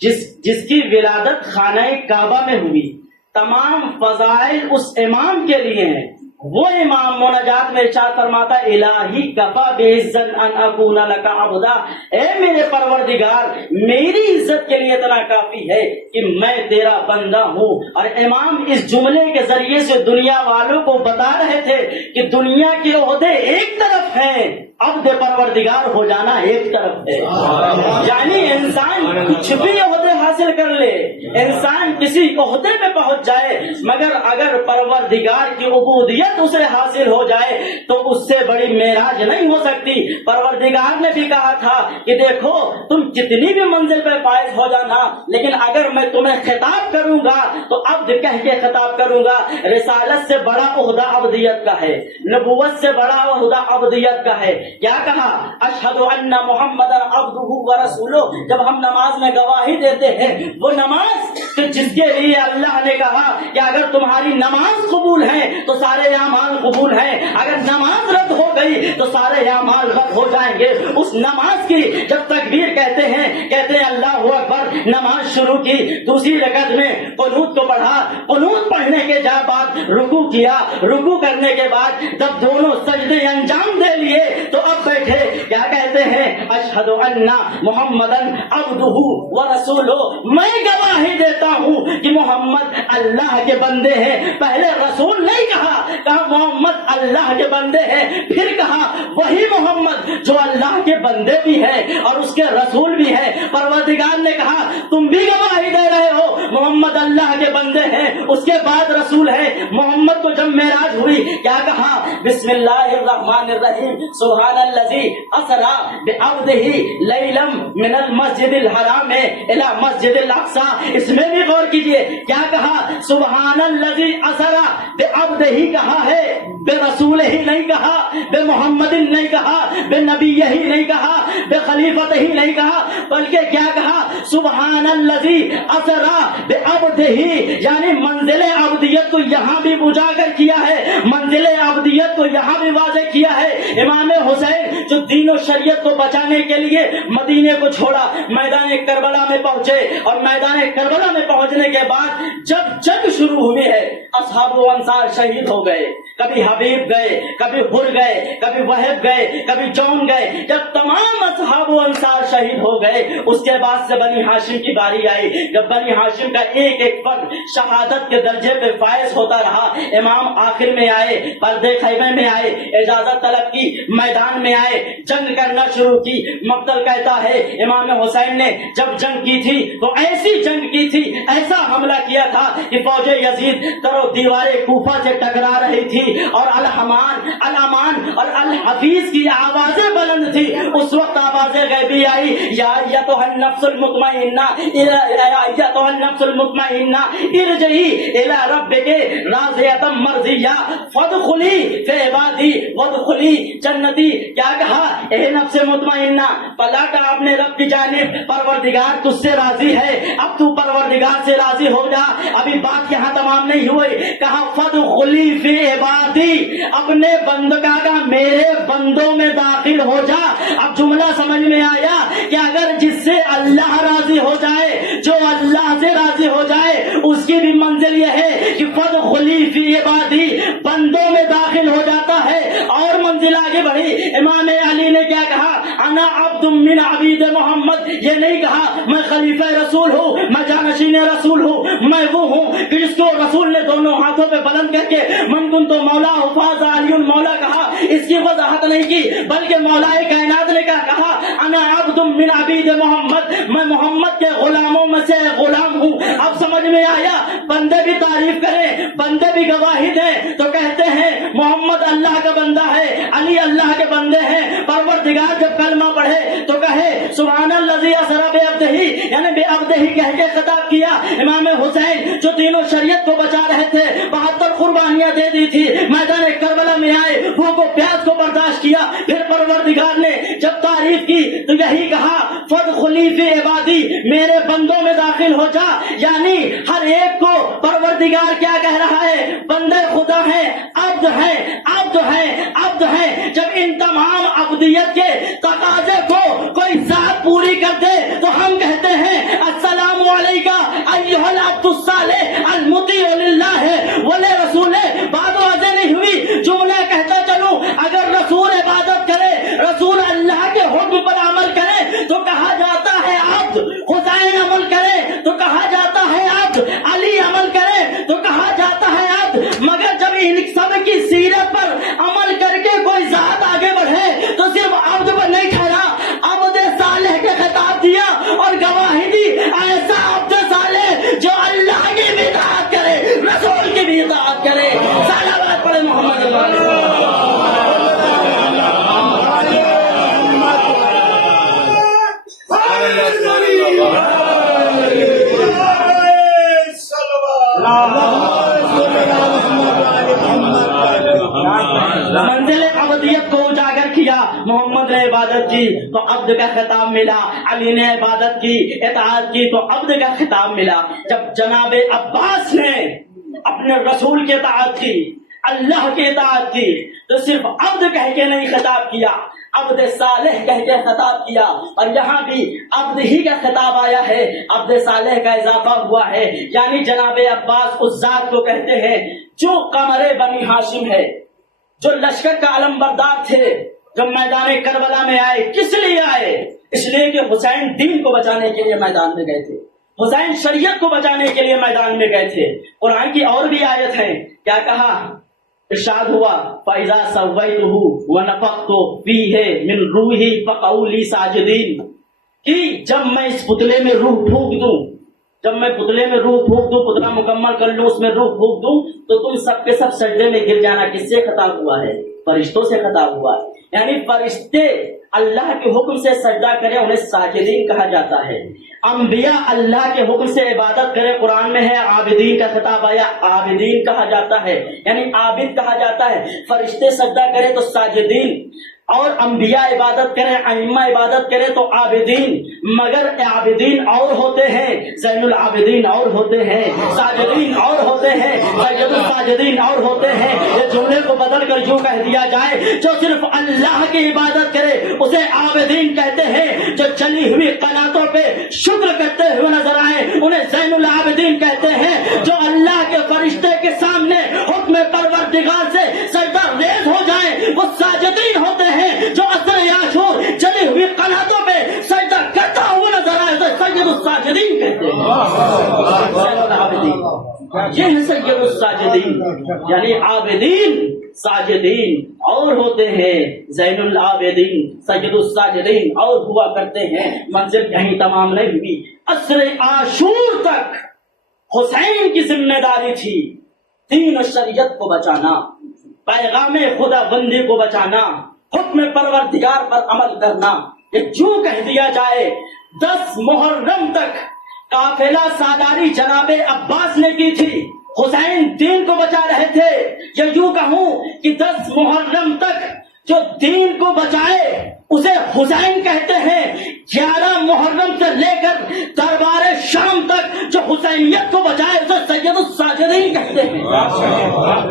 جس کی ولادت خانہ کعبہ میں ہوئی، تمام فضائل اس امام کے لیے ہیں۔ وہ امام مناجات میں ارشاد فرماتا ہے الہی کفا بعزت ان اکون لک عبدا، اے میرے پروردگار میری عزت کے لیے اتنا کافی ہے کہ میں تیرا بندہ ہوں۔ اور امام اس جملے کے ذریعے سے دنیا والوں کو بتا رہے تھے کہ دنیا کے عہدے ایک طرف ہیں، عبد پروردگار ہو جانا ایک طرف ہے۔ یعنی انسان کچھ بھی عہدے حاصل کر لے، انسان کسی عہدے پہ پہنچ جائے، مگر اگر پروردگار کی عبودیت اسے حاصل ہو جائے تو اس سے بڑی معراج نہیں ہو سکتی۔ پروردگار نے بھی کہا تھا کہ دیکھو تم جتنی بھی منزل پہ فائز ہو جانا، لیکن اگر میں تمہیں خطاب کروں گا تو عبد کہہ کے خطاب کروں گا۔ رسالت سے بڑا عہدہ عبدیت کا ہے، نبوت سے بڑا عہدہ عبدیت کا ہے۔ کیا کہا؟ اشہد ان محمد عبدہ ورسولہ۔ جب ہم نماز میں گواہی دیتے ہیں، وہ نماز کہ جس کے لیے اللہ نے کہا کہ اگر تمہاری نماز قبول ہے تو سارے اعمال قبول ہیں، اگر نماز رد ہو گئی تو سارے اعمال رد ہو جائیں گے۔ اس نماز کی جب تکبیر کہتے ہیں اللہ اکبر، نماز شروع کی، دوسری رکعت میں قنوت کو پڑھا، قنوت پڑھنے کے بعد رکوع کیا، رکوع کرنے کے بعد جب دونوں سجدے انجام دے لیے تو اب بیٹھے کیا کہتے ہیں؟ اشہد ان محمدن عبدہ ورسولہ، میں گواہی دیتا ہوں کہ محمد اللہ کے بندے ہیں۔ پہلے رسول نہیں کہا محمد اللہ کے بندے ہیں، پھر کہا وہی محمد جو اللہ کے بندے بھی ہے اور اس کے رسول بھی ہے۔ پروردگار نے کہا تم بھی گواہی دے رہے ہو محمد اللہ کے بندے ہیں، اس کے بعد رسول ہے۔ محمد کو جب معراج ہوئی کیا کہا؟ بسم اللہ الرحمن الرحیم، سبحان الذی اسری بعبدہ لیلا من المسجد الحرام الی مسجد الاقصی۔ اس میں بھی غور کیجئے، کیا کہا؟ سبحان الذی اسری بعبدہ کہا ہے، بے رسول ہی نہیں کہا، بے محمد نہیں کہا، بے نبی ہی نہیں کہا، بے خلیفت ہی نہیں کہا، بلکہ کیا کہا؟ سبحان الذی اسری بعبدہ، یعنی منزل عبدیت کو یہاں بھی اجاگر کیا ہے، منزل عبدیت کو یہاں بھی واضح کیا ہے۔ امام حسین جو دین و شریعت کو بچانے کے لیے مدینے کو چھوڑا، میدان کربلا میں پہنچے، اور میدان کربلا میں پہنچنے کے بعد جب جنگ شروع ہوئی ہے، اصحاب و انصار شہید ہو گئے، کبھی حبیب گئے، کبھی حر گئے، کبھی وہب گئے، کبھی جون گئے۔ جب تمام اصحاب و انصار شہید ہو گئے، اس کے بعد سے بنی ہاشم کی باری آئی۔ جب بنی ہاشم کا ایک ایک فرد شہادت کے درجے پہ فائز ہوتا رہا، امام آخر میں آئے، پردے خیمے میں آئے، اجازت طلب کی، میدان میں آئے، جنگ کرنا شروع کی۔ مقتل کہتا ہے امام حسین نے جب جنگ کی تھی تو ایسی جنگ کی تھی، ایسا حملہ کیا تھا کہ فوج یزید درو دیوار کوفہ سے ٹکرا رہی تھی، اور الحمان الامان اور الحفیظ کی آوازیں بلند تھی۔ اس وقت آوازیں غیبی آئی، یا ایتھا النفس المطمئنہ، یا ایتھا النفس المطمئنہ ارجعی الی ربک راضیۃ مرضیہ فادخلی فی عبادی وادخلی جنتی۔ کیا کہا؟ اے نفس مطمئنہ، پلٹ اپنے رب کی جانب، پروردگار تجھ سے راضی ہے، اب تو پروردگار سے راضی ہو جا۔ ابھی بات یہاں تمام نہیں ہوئی، کہا فادخلی فی عبادی، اپنے بندگاہ کا میرے بندوں میں داخل ہو جا۔ اب جملہ سمجھ میں آیا کہ اگر جس سے اللہ راضی ہو جائے، جو اللہ سے راضی ہو جائے، اس کی بھی منزل یہ ہے کہ فادخلی فی عبادی، بندوں میں داخل ہو جاتا ہے۔ اور منزل آگے بڑھی، امام علی نے کیا کہا؟ انا عبد من عبید محمد، یہ نہیں کہا میں خلیفہ رسول ہوں، میں جانشین رسول ہوں، میں وہ ہوں کہ جس کو رسول نے دونوں ہاتھوں پہ بلند کر کے من کنت مولا فاز علی المولا کہا۔ اس کی وضاحت نہیں کی، بلکہ مولا کائنات نے کیا کہا؟ انا عبد من عبید محمد، میں محمد کے غلاموں میں سے غلام ہوں۔ اب سمجھ میں آیا، بندے بھی تعریف کریں، بندے بھی گواہی دیں تو کہتے ہیں محمد اللہ کا بندہ ہے، علی اللہ کے بندے ہیں۔ پروردگار جب کلمہ پڑھے تو کہے سبحان الذی اسری بعبدہ، یعنی بعبدہ کہہ کے خطاب کیا۔ امام حسین جو دین و شریعت کو بچا رہے تھے، 72 قربانیاں دے دی تھی، میدان کربلا میں آئے، بھوک و پیاس کو برداشت کیا۔ پھر پروردگار نے جب تعریف کی تو یہی کہا فادخلی فی عبادی، میرے بندوں میں داخل ہو جا۔ یعنی ہر ایک کو پروردگار کیا کہہ رہا ہے؟ بندے خدا ہیں، عبد ہیں، عبد ہیں، عبد ہیں۔ جب ان تمام عبدیت کے تقاضے کو کوئی ذات پوری کر دے تو ہم کہتے ہیں السلام ایھا العبد الصالح المطیع للہ ولرسولہ، بات واضح نہیں ہوئی، جملہ کہتا چلوں، اگر رسول عبادت کرے، رسول اللہ کے حکم پر عمل کرے تو کہا جاتا ہے عبد، حسین عمل کرے تو کہا جاتا ہے عبد، علی عمل کرے تو کہا جاتا ہے عبد، مگر جب ان سب کی سیرت پر عمل کر کے کوئی ذات آگے بڑھے تو صرف عبد پر نہیں ٹھہرا، عبد صالح کے خطاب دیا اور گواہی دی، ایسا عبد صالح جو اللہ کی بھی اطاعت کرے، رسول کی بھی اطاعت کرے۔ صلوات پڑھے محمد منزل عبدیت کو اجاگر کیا۔ محمد نے عبادت کی تو عبد کا خطاب ملا، علی نے عبادت کی اطاعت کی تو عبد کا خطاب ملا۔ جب جناب عباس نے اپنے رسول کی اطاعت کی، اللہ کی اطاعت کی، تو صرف عبد کہہ کے نہیں خطاب کیا، عبد صالح کہہ کے خطاب کیا، اور یہاں بھی عبد ہی کا خطاب آیا ہے، عبد صالح کا اضافہ ہوا ہے، یعنی جناب عباس اس ذات کو کہتے ہیں جو قمر بنی ہاشم ہے، جو لشکر کا علم بردار تھے، جب میدان کربلا میں آئے کس لیے آئے؟ اس لیے کہ حسین دین کو بچانے کے لیے میدان میں گئے تھے، حسین شریعت کو بچانے کے لیے میدان میں گئے تھے۔ قرآن کی اور بھی آیت ہے، کیا کہا؟ ارشاد ہوا فَإِذَا سَوَّيْتُهُ وَنَفَخْتُ فِيهِ مِنْ رُوحِي فَقَعُوا لِي سَاجِدِينَ، کہ جب میں اس پتلے میں روح پھونک دوں، جب میں پتلے میں روح پھونک دوں، پتلا مکمل کر لوں، اس میں روح پھونک دوں تو تم سب کے سب سجدے میں گر جانا۔ کس سے خطاب ہوا ہے؟ فرشتوں سے خطاب ہوا ہے، یعنی فرشتے اللہ کے حکم سے سجدہ کریں انہیں ساجدین کہا جاتا ہے، انبیاء اللہ کے حکم سے عبادت کریں، قرآن میں ہے عابدین کا خطاب آیا، عابدین کہا جاتا ہے، یعنی عابد کہا جاتا ہے۔ فرشتے سجدہ کریں تو ساجدین، اور انبیاء عبادت کریں، ائمہ عبادت کریں تو عابدین، مگر عابدین اور ہوتے ہیں، زین العابدین اور ہوتے ہیں، ساجدین اور ہوتے ہیں، سید الساجدین اور ہوتے ہیں۔ یہ جملے کو بدل کر یوں کہہ دیا جائے جو صرف اللہ کی عبادت کرے اسے عابدین کہتے ہیں، جو چلی ہوئی قناتوں پہ شکر کرتے ہوئے نظر آئے انہیں زین العابدین کہتے ہیں، جو اللہ کے فرشتے کے سامنے حکم پروردگار سے سجدہ ریز ہو جائیں وہ ساجدین ہوتے ہیں، جو اثر عاشور چلی ہوئی قناتوں پہ سجدہ کرتا ہوا نظر آئے تو سید الساجدین کہتے ہیں۔ یہ ہے سید الساجدین، یعنی عابدین ساجدین اور ہوتے ہیں، زین العابدین سید الساجدین اور ہوا کرتے ہیں۔ منزل یہیں تمام نہیں ہوئی، اثر عاشور تک حسین کی ذمہ داری تھی دین و شریعت کو بچانا، پیغام خدا بندی کو بچانا، حکم پروردگار پر عمل کرنا۔ یہ جو کہہ دیا جائے 10 محرم تک قافلہ سالاری جناب عباس نے کی تھی، حسین دین کو بچا رہے تھے، یا یوں کہوں کہ 10 محرم تک جو دین کو بچائے اسے حسین کہتے ہیں، 11 محرم سے لے کر دربار شام تک جو حسینیت کو بچائے اسے سید الساجدین کہتے ہیں۔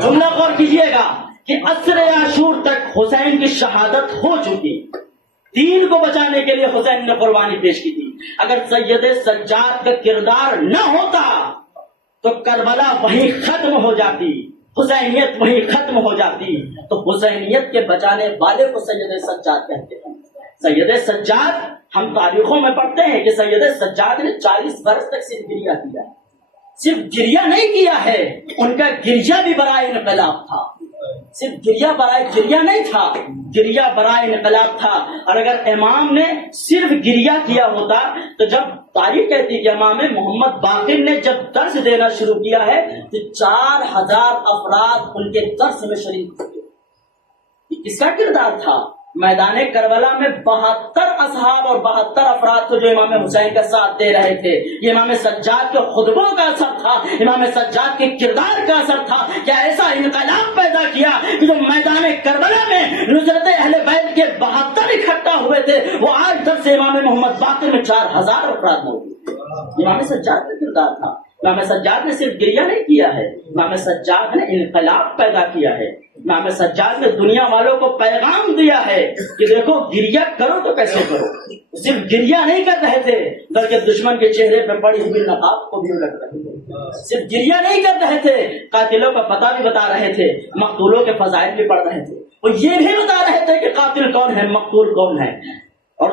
جملہ غور کیجیے گا کہ عصر عاشور تک حسین کی شہادت ہو چکی، دین کو بچانے کے لیے حسین نے قربانی پیش کی تھی۔ اگر سید سجاد کا کردار نہ ہوتا تو کربلا وہیں ختم ہو جاتی، حسینیت وہیں ختم ہو جاتی۔ تو حسینیت کے بچانے والے کو سید سجاد کہتے ہیں۔ سید سجاد ہم تاریخوں میں پڑھتے ہیں کہ سید سجاد نے 40 برس تک صرف گریہ کیا، صرف گریہ نہیں کیا ہے، ان کا گریہ بھی برائے انقلاب تھا، صرف گریہ برائے گریہ نہیں تھا، گریہ برائے انقلاب تھا۔ اور اگر امام نے صرف گریہ کیا ہوتا تو جب تاریخ کہتی کہ امام محمد باقر نے جب درس دینا شروع کیا ہے تو 4000 افراد ان کے درس میں شریک ہوئے۔ یہ کس کا کردار تھا؟ میدان کربلا میں 72 اصحاب اور 72 افراد کو جو امام حسین کا ساتھ دے رہے تھے۔ یہ امام سجاد کے خطبوں کا اثر تھا، امام سجاد کے کردار کا اثر تھا کہ ایسا انقلاب پیدا کیا کہ جو میدان کربلا میں نصرت اہل بیت کے 72 اکٹھا ہوئے تھے وہ آج درس امام محمد باقر میں 4000 افراد موجود تھے۔ امام سجاد کا کردار تھا۔ امام سجاد نے صرف گریہ نہیں کیا ہے، امام سجاد نے انقلاب پیدا کیا ہے۔ امام سجاد نے دنیا والوں کو پیغام دیا ہے کہ دیکھو گریا کرو تو کیسے کرو. صرف گریا نہیں کر رہے تھے بلکہ دشمن کے چہرے پہ پڑی ہوئی نقاب کو بھی الٹ رہے تھے. صرف گریا نہیں کر رہے تھے، قاتلوں کا پتہ بھی بتا رہے تھے، مقتولوں کے فضائل بھی پڑھ رہے تھے، اور یہ بھی بتا رہے تھے کہ قاتل کون ہے، مقتول کون ہے. اور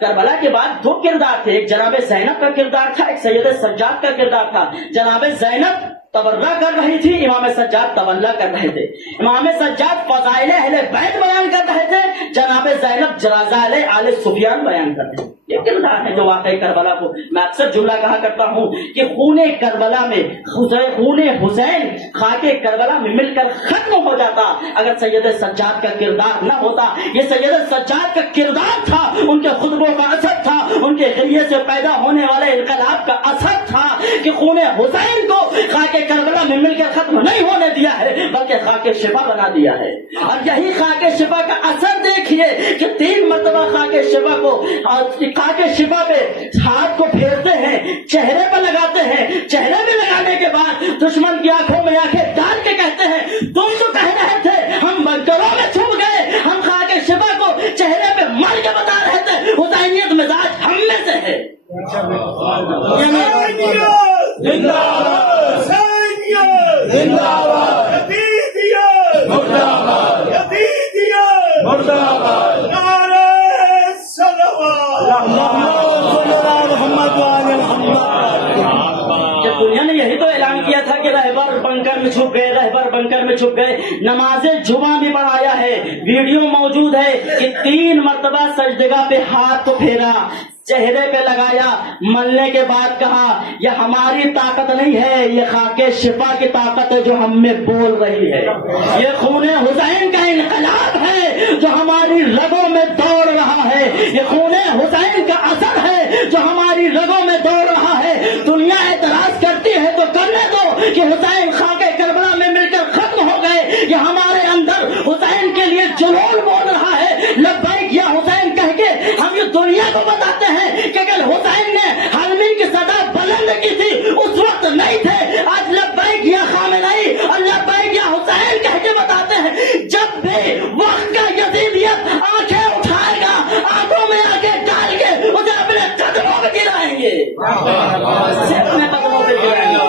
کربلا کے بعد دو کردار تھے، ایک جناب زینب کا کردار تھا، ایک سید سجاد کا کردار تھا. جناب زینب تبرہ کر رہی تھی، امام سجاد تولہ کر رہے تھے. امام سجاد فضائل اہل بیت بیان کر رہے تھے، جناب زینب جرازائل آل سفیان بیان کر رہے تھے. یہ کردار ہے جو واقعی کربلا کو، میں اکثر جملہ کہا کرتا ہوں کہ خون کربلا میں خون حسین خاک کربلا میں مل کر ختم ہو جاتا اگر سید سجاد کا کردار نہ ہوتا. یہ سید سجاد کا کردار تھا، ان کے خطبوں کا اثر تھا، ان کے ذریعے سے پیدا ہونے والے انقلاب کا اثر تھا کہ خون حسین کو خاک کربلا میں مل کر ختم نہیں ہونے دیا ہے بلکہ خاک شفا بنا دیا ہے. اور یہی خاک شفا کا اثر دیکھیے کہ 3 مرتبہ خاک شفا کو خاک شفا پہ ہاتھ کو پھیرتے ہیں، چہرے پہ لگاتے ہیں، چہرے میں لگانے کے بعد دشمن کی آنکھوں میں آنکھیں ڈال کے کہتے ہیں تم تو کہہ رہے تھے ہم بنکروں میں چھپ گئے، ہم خاک شفا کو چہرے پہ مار کے بتا رہے تھے حسینیت مزاج ہم میں سے ہے. دنیا نے یہی تو اعلان کیا تھا کہ رہبر بنکر میں چھپ گئے، رہبر بنکر میں چھپ گئے. نماز جمعہ بھی پڑھایا ہے، ویڈیو موجود ہے کہ 3 مرتبہ سجدگاہ پہ ہاتھ کو پھیرا، چہرے پہ لگایا، ملنے کے بعد کہا یہ ہماری طاقت نہیں ہے، یہ خاک شفا کی طاقت ہے جو ہم میں بول رہی ہے، یہ خون حسین کا انقلاب ہے جو ہماری رگوں میں دوڑ رہا ہے، یہ خون حسین کا اثر ہے جو ہماری رگوں میں دوڑ رہا ہے. دنیا اعتراض کرتی ہے تو کرنے دو کہ حسین خاک کربلا میں مل کر ختم ہو گئے، یہ ہمارے اندر حسین کے لیے جنون بول رہا ہے. لبیک یا حسین کہہ کے ہم یہ دنیا کو بتاتے ہیں کہ اگر حسین نے حلمی کی صدا بلند کی تھی اس وقت نہیں تھے. آج لبیک یا خامنئی اور لبیک یا حسین کہہ کے بتاتے ہیں. جب بھی وقت کا یزیدیت آنکھیں اٹھائے گا، آنکھوں میں آنکھیں ڈال کے اسے اپنے قدموں پہ گرائیں گے، اپنے قدموں پہ گرائیں گے.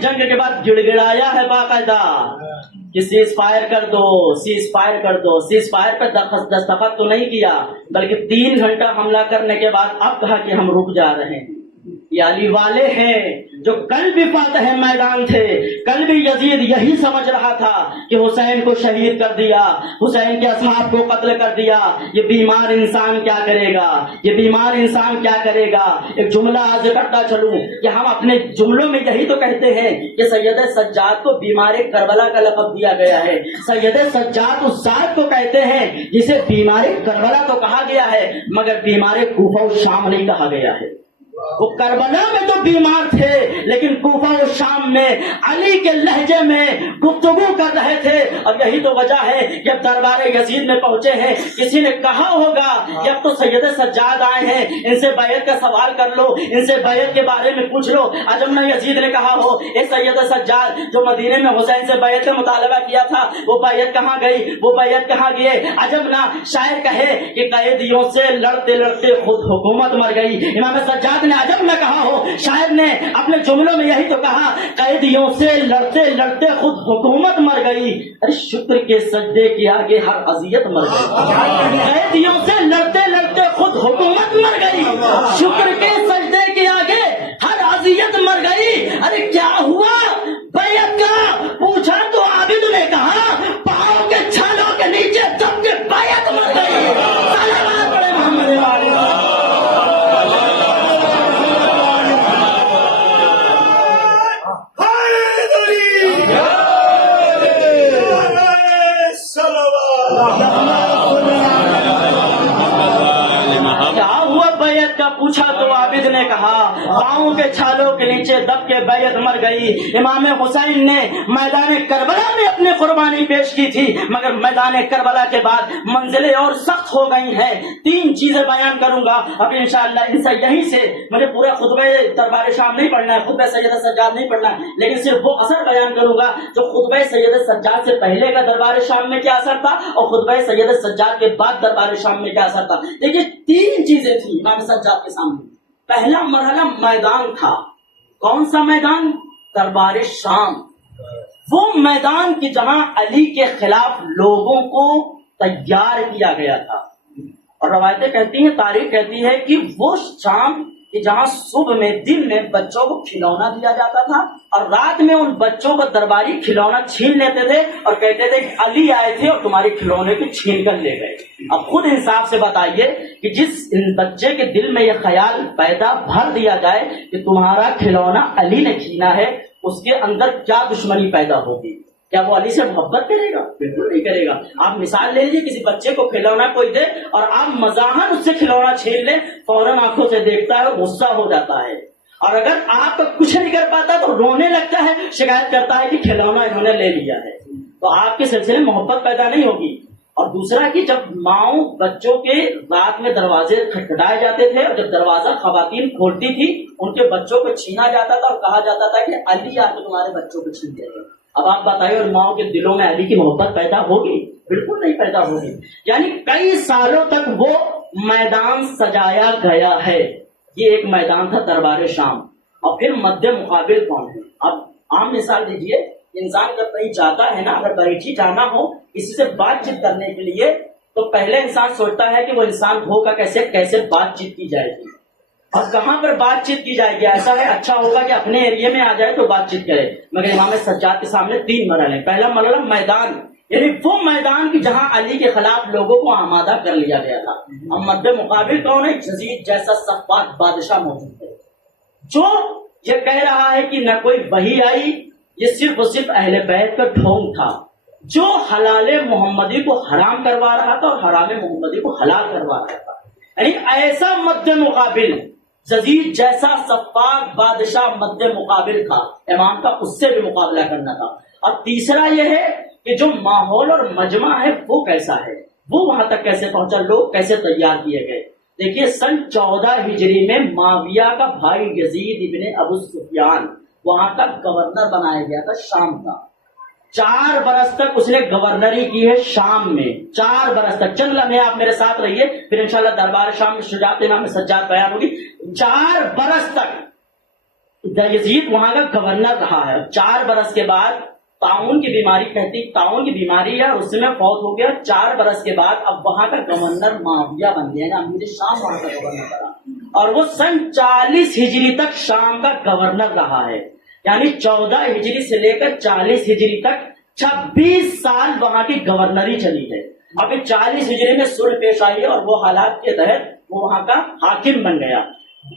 جنگ کے بعد گڑ گڑایا ہے باقاعدہ کہ سیز فائر کر دو، سیز فائر کر دو. سیز فائر پر دستخط تو نہیں کیا بلکہ 3 گھنٹہ حملہ کرنے کے بعد اب کہا کہ ہم رک جا رہے ہیں. یہ علی والے ہیں جو کل بھی فاتح میدان تھے. کل بھی یزید یہی سمجھ رہا تھا کہ حسین کو شہید کر دیا، حسین کے اصحاب کو قتل کر دیا، یہ بیمار انسان کیا کرے گا، یہ بیمار انسان کیا کرے گا. ایک جملہ آج کرتا چلوں کہ ہم اپنے جملوں میں یہی تو کہتے ہیں کہ سید سجاد کو بیمار کربلا کا لقب دیا گیا ہے. سید سجاد اس ذات کو کہتے ہیں جسے بیمار کربلا تو کہا گیا ہے مگر بیمار کوفہ و شام نہیں کہا گیا ہے. وہ کربلا میں تو بیمار تھے لیکن کوفہ و شام میں علی کے لہجے میں گفتگو کر رہے تھے. اور یہی تو وجہ ہے جب دربار یزید میں پہنچے ہیں کسی نے کہا ہوگا جب تو سید سجاد آئے ہیں ان سے بیعت کا سوال کر لو، ان سے بیعت کے بارے میں پوچھ لو. عجب نہ یزید نے کہا ہو اے سید سجاد جو مدینے میں حسین سے بیعت کا مطالبہ کیا تھا وہ بیعت کہاں گئی، وہ بیعت کہاں گئے. عجب نہ شاعر کہے کہ قیدیوں سے لڑتے لڑتے خود حکومت مر گئی. امام سجاد نے عجب نہ کہا ہو، شاعر نے اپنے جملوں میں یہی تو کہا قیدیوں سے لڑتے لڑتے خود حکومت مر گئی. ارے شکر کے سجدے کے آگے ہر اذیت مر گئی. قیدیوں سے لڑتے لڑتے خود حکومت مر گئی، شکر کے سجدے کے آگے ہر اذیت مر گئی. ارے کیا ہوا بیعت کا پوچھا تو عابد نے کہا پاؤں کے چھالوں کے نیچے دب کے بیعت مر گئی. سلامات پڑے محمد والے. بیعت کا پوچھا تو عابد نے کہا پاؤں کے چھالوں کے نیچے دب کے بیعت مر گئی. امام حسین نے میدان کربلا میں اپنی قربانی پیش کی تھی مگر میدان کربلا کے بعد منزلیں اور سخت ہو گئی ہیں. 3 چیزیں بیان کروں گا اب انشاءاللہ ان سے یہیں سے مجھے پورے خطبہ دربار شام نہیں پڑھنا ہے, خطبہ سید سجاد نہیں پڑھنا ہے, لیکن صرف وہ اثر بیان کروں گا جو خطبہ سید سجاد سے پہلے کا دربار شام میں کیا اثر تھا اور خطبہ سید سجاد کے بعد دربار شام میں کیا اثر تھا. دیکھیے 3 چیزیں تھیں امام سجاد کے سامنے. پہلا مرحلہ میدان تھا. کون سا میدان؟ دربار شام. وہ میدان کی جہاں علی کے خلاف لوگوں کو تیار کیا گیا تھا. اور روایتیں کہتی ہیں, تاریخ کہتی ہے کہ وہ شام کہ جہاں صبح میں دن میں بچوں کو کھلونا دیا جاتا تھا اور رات میں ان بچوں کو درباری کھلونا چھین لیتے تھے اور کہتے تھے کہ علی آئے تھے اور تمہارے کھلونے کو چھین کر لے گئے. اب خود انصاف سے بتائیے کہ جس بچے کے دل میں یہ خیال پیدا بھر دیا جائے کہ تمہارا کھلونا علی نے چھینا ہے, اس کے اندر کیا دشمنی پیدا ہوگی؟ کیا وہ علی سے محبت کرے گا؟ بالکل نہیں کرے گا. آپ مثال لے لیجیے, کسی بچے کو کھلونا کوئی دے اور آپ مزاحن اس سے کھلونا چھین لیں, فوراً آنکھوں سے دیکھتا ہے, غصہ ہو جاتا ہے. اور اگر آپ کچھ نہیں کر پاتا تو رونے لگتا ہے, شکایت کرتا ہے کہ کھلونا انہوں نے لے لیا ہے. تو آپ کے سلسلے میں محبت پیدا نہیں ہوگی. اور دوسرا کہ جب ماؤں بچوں کے رات میں دروازے کھٹکھٹائے جاتے تھے اور جب دروازہ خواتین کھولتی تھی ان کے بچوں کو چھینا جاتا تھا اور کہا جاتا تھا کہ علی آ کے تمہارے بچوں کو چھین دے گا. اب آپ بتائیے اور ماؤں کے دلوں میں علی کی محبت پیدا ہوگی؟ بالکل نہیں پیدا ہوگی. یعنی کئی سالوں تک وہ میدان سجایا گیا ہے. یہ ایک میدان تھا دربار شام. اور پھر مد مقابل کون ہے؟ اب عام مثال دیجیے, انسان جب کہیں جاتا ہے نا, اگر بیٹھی جانا ہو کسی سے بات چیت کرنے کے لیے تو پہلے انسان سوچتا ہے کہ وہ انسان ہوگا کیسے بات چیت کی جائے گی اور کہاں پر بات چیت کی جائے گی. ایسا ہے اچھا ہوگا کہ اپنے ایریے میں آ جائے تو بات چیت کرے. مگر امام سجاد کے سامنے 3 مرحلے. پہلا مرحلہ میدان, یعنی وہ میدان کی جہاں علی کے خلاف لوگوں کو آمادہ کر لیا گیا تھا. اب مد مقابل کون ہے؟ یزید جیسا سفاک بادشاہ موجود ہے جو یہ کہہ رہا ہے کہ نہ کوئی وحی آئی, یہ صرف اور صرف اہل بیت کا ڈھونگ تھا, جو حلال محمدی کو حرام کروا رہا تھا اور حرام محمدی کو حلال کروا رہا تھا. یعنی ایسا مد مقابل یزید جیسا سفاک بادشاہ مد مقابل تھا امام کا, اس سے بھی مقابلہ کرنا تھا. اور تیسرا یہ ہے کہ جو ماحول اور مجمع ہے وہ کیسا ہے, وہ وہاں تک کیسے پہنچا, لوگ کیسے تیار کیے گئے. دیکھیے سن 14 ہجری میں معاویہ کا بھائی یزید ابن ابو سفیان وہاں کا گورنر بنایا گیا تھا شام کا. 4 برس تک اس نے گورنری کی ہے شام میں. 4 برس تک. چند لمحے آپ میرے ساتھ رہیے, پھر انشاءاللہ دربار شام میں شجاعت امام سجاد بیان ہوگی. 4 برس تک یزید وہاں کا گورنر رہا ہے. 4 برس کے بعد تعاون کی بیماری تعاون کی بیماری ہے, اس میں فوت ہو گیا. 4 برس کے بعد اب وہاں کا گورنر معاویہ بن گیا, امیر شام وہاں کا گورنر بنا, اور وہ سن 40 ہجری تک شام کا گورنر رہا ہے. یعنی 14 ہجری سے لے کر 40 ہجری تک 26 سال وہاں کی گورنری چلی ہے. ابھی 40 ہجری میں صلح پیش آئی ہے اور وہ حالات کے تحت وہ وہاں کا حاکم بن گیا.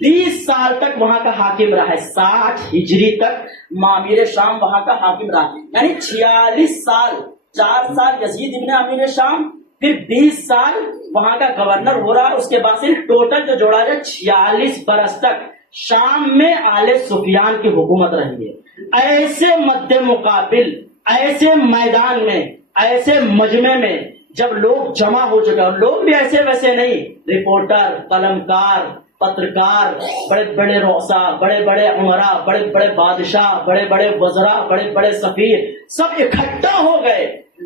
20 سال تک وہاں کا حاکم رہا ہے. 60 ہجری تک امیر شام وہاں کا حاکم رہا, یعنی 46 سال. 4 سال یزید ابن امیر شام, پھر 20 سال وہاں کا گورنر ہو رہا. اس کے بعد سے ٹوٹل جو جوڑا جائے 46 برس تک شام میں آل سفیان کی حکومت رہی ہے. ایسے مد مقابل, ایسے میدان میں, ایسے مجمع میں جب لوگ جمع ہو چکے, اور لوگ بھی ایسے ویسے نہیں, رپورٹر, قلمکار, پترکار, بڑے بڑے رؤسا, بڑے بڑے عمرا, بڑے بڑے بادشاہ, بڑے بڑے وزراء, بڑے بڑے سفیر, سب اکٹھا ہو گئے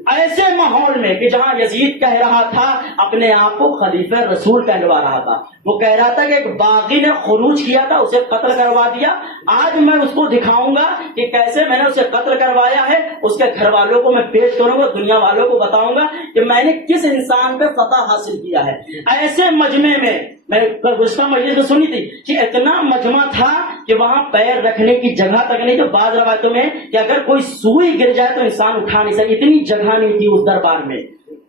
ایسے ماحول میں کہ جہاں یزید کہہ رہا تھا اپنے آپ کو خلیفہ رسول کہلوا رہا تھا. وہ کہہ رہا تھا کہ ایک باغی نے خروج کیا تھا, اسے قتل کروا دیا, آج میں اس کو دکھاؤں گا کہ کیسے میں نے اسے قتل کروایا ہے. اس کے گھر والوں کو میں پیش کروں گا, دنیا والوں کو بتاؤں گا کہ میں نے کس انسان پہ فتح حاصل کیا ہے. ایسے مجمع میں گزشتہ مجلس میں سنی تھی کہ اتنا مجمع تھا کہ وہاں پیر رکھنے کی جگہ تک نہیں. جو بعض روایتوں میں کہ اگر کوئی سوئی گر جائے تو انسان اٹھا نہیں سکے, اتنی جگہ نہیں تھی اس دربار میں.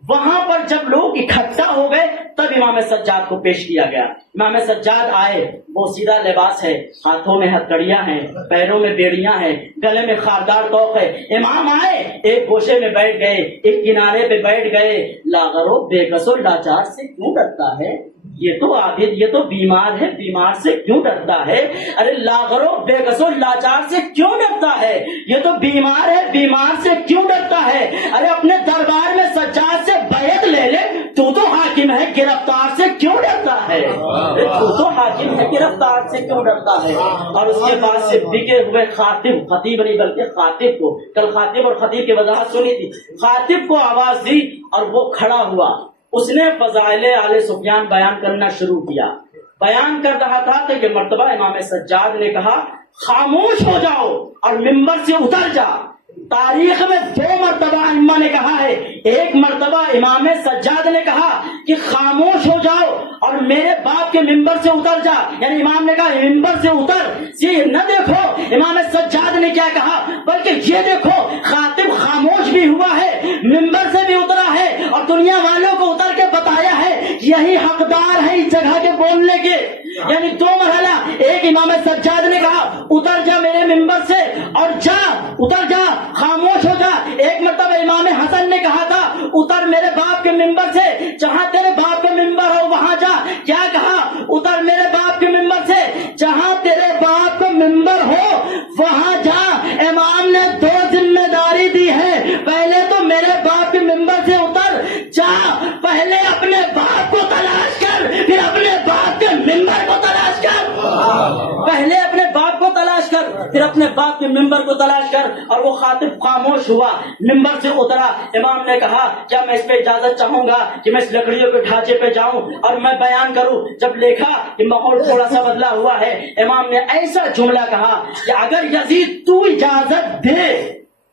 وہاں پر جب لوگ اکٹھا ہو گئے تب امام سجاد کو پیش کیا گیا. امام سجاد آئے, وہ سیدھا لباس ہے, ہاتھوں میں ہتھکڑیاں ہیں, پیروں میں بیڑیاں ہیں, گلے میں خاردار توق ہے. امام آئے, ایک گوشے میں بیٹھ گئے, ایک کنارے پہ بیٹھ گئے. لاغر و بے کس و لاچار سے کیوں ڈرتا ہے, یہ تو عابد، یہ تو بیمار ہے، بیمار سے کیوں ڈرتا ہے؟ ارے لاغرو بے قصو لاچار سے کیوں ڈرتا ہے؟ یہ تو بیمار ہے، بیمار سے کیوں ڈرتا ہے؟ ارے اپنے دربار میں سجاد سے بیعت لے لے، تو حاکم ہے، گرفتار سے کیوں ڈرتا ہے؟ تو حاکم ہے، گرفتار سے کیوں ڈرتا ہے؟ اور اس کے بعد سے بکے ہوئے خاطب، خطیب نہیں بلکہ خاطب کو، کل خاطب اور خطیب کی وضاحت سنی تھی، خاطب کو آواز دی اور وہ کھڑا ہوا، اس نے فضائل آل سفیان بیان کرنا شروع کیا۔ بیان کر رہا تھا تو کہ مرتبہ امام سجاد نے کہا خاموش ہو جاؤ اور ممبر سے اتر جا۔ تاریخ میں 2 مرتبہ ائمہ نے کہا ہے، ایک مرتبہ امام سجاد نے کہا کہ خاموش ہو جاؤ اور میرے باپ کے ممبر سے اتر جا، یعنی امام نے کہا ممبر سے اتر۔ نہ دیکھو امام سجاد نے کیا کہا، بلکہ یہ دیکھو خاطب خاموش بھی ہوا ہے، ممبر سے بھی اترا ہے اور دنیا والوں کو اتر کے بتایا ہے یہی حقدار ہے اس جگہ کے بولنے کے۔ یعنی 2 مرحلہ، ایک امام سجاد نے کہا اتر جا میرے ممبر سے اور جا، اتر جا، خاموش ہو جا۔ ایک مرتبہ امام حسن نے کہا تھا اتر میرے باپ کے ممبر سے، جہاں تیرے باپ کے ممبر ہو وہاں جا۔ کیا کہا؟ اتر میرے باپ کے ممبر سے، جہاں تیرے باپ کا ممبر ہو وہاں جا۔ امام نے 2 ذمہ داری دی ہے، پہلے تو میرے باپ کے ممبر سے اتر جا، پہلے اپنے باپ کو تلاش کر، پھر اپنے باپ کے ممبر کو تلاش کر۔ پہلے اپنے باپ کو تلاش کر، پھر اپنے باپ کے ممبر کو تلاش کر۔ اور وہ خاطب خاموش ہوا، ممبر سے اترا۔ امام نے کہا کیا میں اس پہ اجازت چاہوں گا کہ میں اس لکڑیوں کے ڈھانچے پہ جاؤں اور میں بیان کروں؟ جب دیکھا کہ ماحول تھوڑا سا بدلا ہوا ہے، امام نے ایسا جملہ کہا کہ اگر یزید تو اجازت دے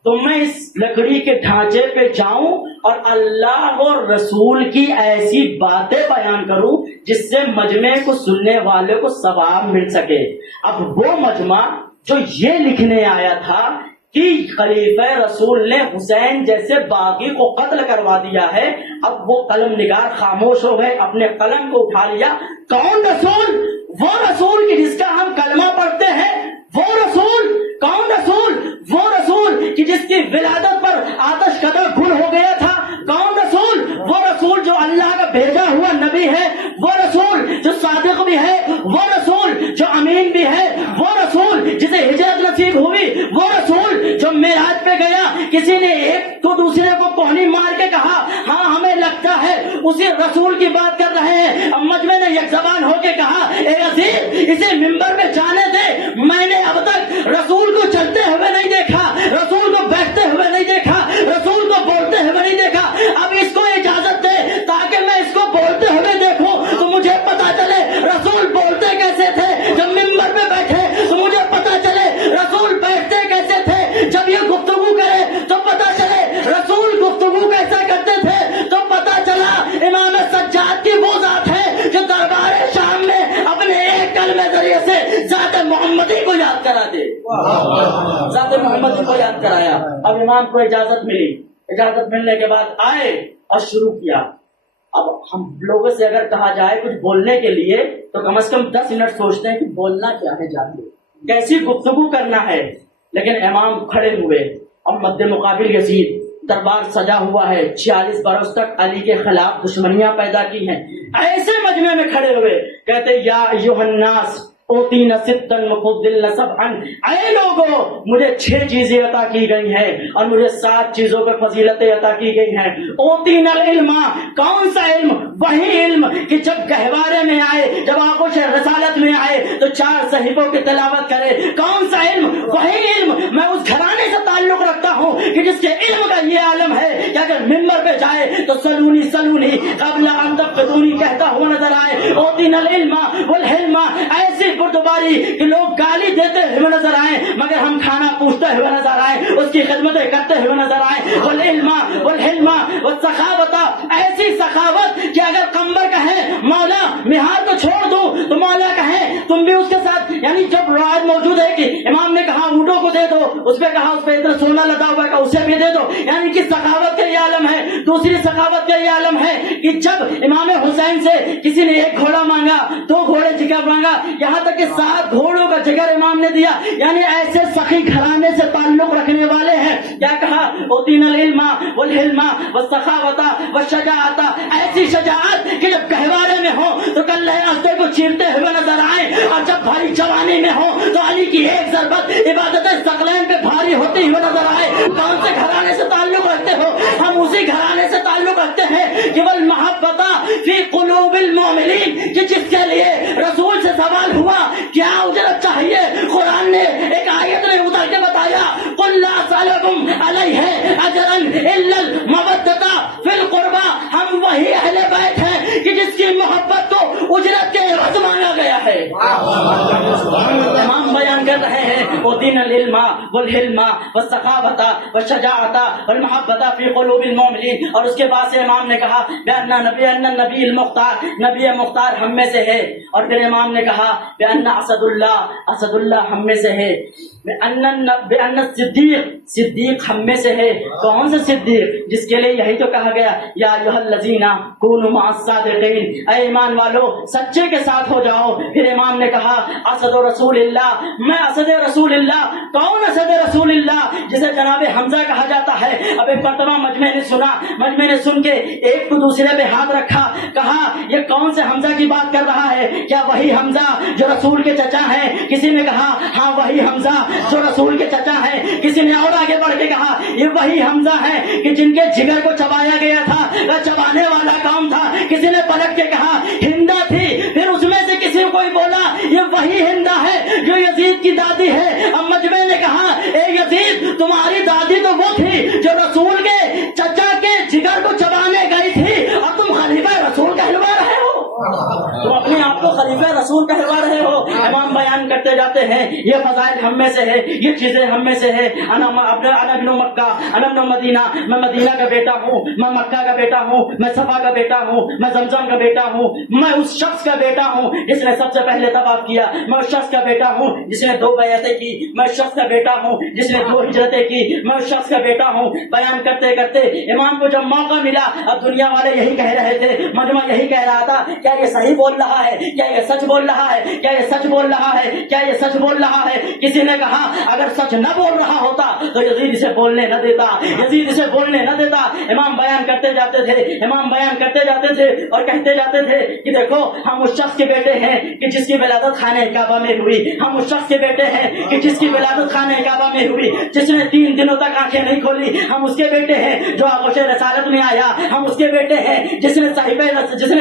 تو میں اس لکڑی کے ڈھانچے پہ جاؤں اور اللہ اور رسول کی ایسی باتیں بیان کروں جس سے مجمع کو سننے والے کو ثواب مل سکے۔ اب وہ مجمع جو یہ لکھنے آیا تھا کہ خلیفہ رسول نے حسین جیسے باغی کو قتل کروا دیا ہے، اب وہ قلم نگار خاموش ہو گئے، اپنے قلم کو اٹھا لیا۔ کون رسول؟ وہ رسول کی جس کا ہم کلمہ پڑھتے ہیں، وہ رسول۔ کون رسول؟ وہ رسول کہ جس کی ولادت پر آتش کدہ گل ہو گیا تھا۔ کون رسول؟ وہ رسول جو اللہ کا بھیجا ہوا نبی ہے، وہ رسول جو صادق بھی ہے، وہ رسول جو امین بھی ہے، وہ رسول جسے ہجرت نصیب ہوئی، وہ رسول جو معراج پہ گیا، کسی نے ایک تو دوسرے کو کوہنی مار کے کہا ہاں ہمیں لگتا ہے اسی رسول کی بات کر رہے ہیں۔ اب مجمع نے یک زبان ہو کے کہا اے عزیز اسے ممبر میں جانے دے، میں نے اب تک رسول کو چلتے ہوئے نہیں دیکھا، رسول کو بیٹھتے ہوئے نہیں دیکھا، رسول کو بولتے ہوئے نہیں دیکھا، اب اس کو اجازت دے تاکہ میں اس کو بولتے ہوئے دیکھوں تو مجھے پتا چلے رسول بولتے کیسے تھے، جب ممبر پہ بیٹھے تو مجھے پتا چلے رسول بیٹھتے کیسے تھے، جب یہ گفتگو کرے تو پتا چلے رسول گفتگو کیسا کرتے تھے، تو پتا چلا امام سجاد کی وہ ذات ہے جو دربار شام میں اپنے ایک کلمے ذریعے سے ذات محمدی کو یاد کرا دے، ذات محمدی کو یاد کرایا۔ اب امام کو اجازت ملی، اجازت ملنے کے بعد آئے اور شروع کیا۔ اب ہم لوگوں سے اگر کہا جائے کچھ بولنے کے لیے تو کم از کم 10 منٹ سوچتے ہیں کہ بولنا کیا ہے، جانتے کیسی گفتگو کرنا ہے، لیکن امام کھڑے ہوئے اور مد مقابل یزید، دربار سجا ہوا ہے، 46 برس تک علی کے خلاف دشمنیاں پیدا کی ہیں، ایسے مجمع میں کھڑے ہوئے کہتے یا ایھا الناس اوتینا ستن مفضل سبعا، اے لوگوں مجھے 6 چیزیں عطا کی گئی ہیں اور مجھے 7 چیزوں پر فضیلتیں عطا کی گئی ہیں۔ اوتینا العلم، کون سا علم؟ وہی علم کہ جب گہوارے میں آئے، جب آغوش رسالت میں آئے تو 4 صحیفوں کی تلاوت کرے۔ کون سا علم؟ وہی علم میں اس گھرانے سے تعلق رکھتا ہوں کہ جس کے علم کا یہ عالم ہے کہ اگر ممبر پہ جائے تو سلونی سلونی قبل ان تفقدونی کہتا ہوا نظر آئے۔ اوتینا العلم والحلم، ایسی بردباری کہ لوگ گالی دیتے ہوئے نظر آئے مگر ہم کھانا پوچھتے ہوئے نظر آئے، اس کی خدمتیں کرتے ہوئے نظر آئے۔ والعلم والحلم والسخاوت، ایسی سخاوت کہ اگر قمبر کہے مولا مہار کو چھوڑ دوں تو مولا کہے تم بھی اس کے ساتھ، یعنی جب روایت موجود ہے کہ امام نے کہا اونٹوں کو دے دو، اس پہ کہا اس پہ اتنا سونا لدا ہوا ہے کہ اسے بھی دے دو. یعنی کہ سخاوت کا یہ عالم ہے. دوسری سخاوت کا یہ عالم ہے کہ جب امام حسین سے کسی نے ایک گھوڑا مانگا, 2 گھوڑے جگر مانگا, یہاں تک کہ 7 گھوڑوں کا جگر امام نے دیا. یعنی ایسے سخی گھرانے سے تعلق رکھنے والے ہیں. کیا کہا؟ اوتینا العلم والحلم والسخاوت والشجاعت. ایسی شجاعت کہ جب گہوارے میں ہو تو کلہ اسد کو چیرتے ہوئے نظر آئے, اور جب بھاری جوانی میں ہو تو علی کی ایک ضربت عبادت ثقلین پہ بھاری ہوتی ہوئے نظر آئے. کون سے گھرانے سے تعلق رکھتے ہو؟ ہم اسی گھرانے سے تعلق رکھتے ہیں کہ والمحبۃ فی قلوب المؤمنین, کہ جس کے لیے رسول سے سوال ہوا کیا اجرت چاہیے, قرآن نے ایک آیت نے اتر کے بتایا قل لا اسألکم علیہ اجرا الا المودۃ فی القربى. ہم وہی اہل بیت ہیں کہ جس کی محبت کو اجرت کے عوض مانگا گیا ہے. امام بیان کر رہے ہیں وہ دین العلم والحلم والسخاوت والشجاعت والمحبت فی قلوب المؤمنین. اور اس کے بعد سے امام نے کہا بأن النبی المختار, نبی مختار ہم میں سے ہے. اور پھر امام نے کہا بأن اسد اللہ ہم میں سے ہے. بأن الصدیق, صدیق ہم میں سے ہے. کون سے صدیق؟ جس کے لیے یہی تو کہا گیا یا ایھا الذین کونوا مع الصادقین, اے ایمان والو سچے کے ساتھ ہو جاؤ. پھر امام نے کہا اسد رسول اللہ, میں اسد رسول اللہ. کون اسد رسول اللہ؟ جسے جناب حمزہ کہا جاتا ہے. اب ایک مرتبہ مجمع نے سنا, مجمع نے سن کے ایک کو دوسرے پہ ہاتھ رکھا, کہا یہ کون سے حمزہ کی بات کر رہا ہے؟ کیا وہی حمزہ جو رسول کے چچا ہیں؟ کسی نے کہا ہاں وہی حمزہ جو رسول کے چچا ہیں. کسی نے اور آگے بڑھ کے کہا یہ وہی حمزہ ہے کہ جن کے جگر کو چبایا گیا تھا, وہ چبانے والا کام تھا. کسی نے پلٹ کے کہا ہندا تھی. پھر اس میں سے کسی کو کوئی بولا یہ وہی ہندا ہے جو یزید کی دادی ہے. اب مجمع نے کہا اے یزید, تمہاری دادی تو وہ تھی جو رسول کے چچا کے جگر کو چبانے گئی تھی, اور تم خلیفہ رسول کہلوا رہے ہو, تم اپنے آپ کو خلیفہ رسول کہلوا رہے ہو. امام بیان کرتے جاتے ہیں یہ فضائل ہم میں سے ہے, یہ چیزیں ہم میں سے ہے. انا ابن مکہ, انا ابن مدینہ, میں مدینہ کا بیٹا ہوں, میں مکہ کا بیٹا ہوں, میں صفا کا بیٹا ہوں, میں زمزم کا بیٹا ہوں, میں اس شخص کا بیٹا ہوں جس نے سب سے پہلے طواف کیا, میں اس شخص کا بیٹا ہوں جس نے 2 بیعتیں کی, میں اس شخص کا بیٹا ہوں جس نے 2 ہجرتیں کی, میں اس شخص کا بیٹا ہوں. بیان کرتے کرتے امام کو جب موقع ملا, اب دنیا والے یہی کہہ رہے تھے, مجمع یہی کہہ رہا تھا کیا یہ صحیح بول رہا ہے, کیا یہ سچ بول رہا ہے, کیا یہ سچ بول رہا ہے, کیا یہ سچ بول رہا ہے. کسی نے کہا اگر سچ نہ بول رہا ہوتا تو یزید اسے بولنے نہ دیتا, یزید اسے بولنے نہ دیتا. امام بیان کرتے جاتے تھے, امام بیان کرتے جاتے تھے اور کہتے جاتے تھے کہ دیکھو ہم اس شخص کے بیٹے ہیں کہ جس کی ولادت خانہ کعبہ میں ہوئی, ہم اس شخص کے بیٹے ہیں کہ جس کی ولادت خانہ کعبہ میں ہوئی, جس نے 3 دنوں تک آنکھیں نہیں کھولی, ہم اس کے بیٹے ہیں جو آغوش رسالت میں آیا, ہم اس کے بیٹے ہیں جس نے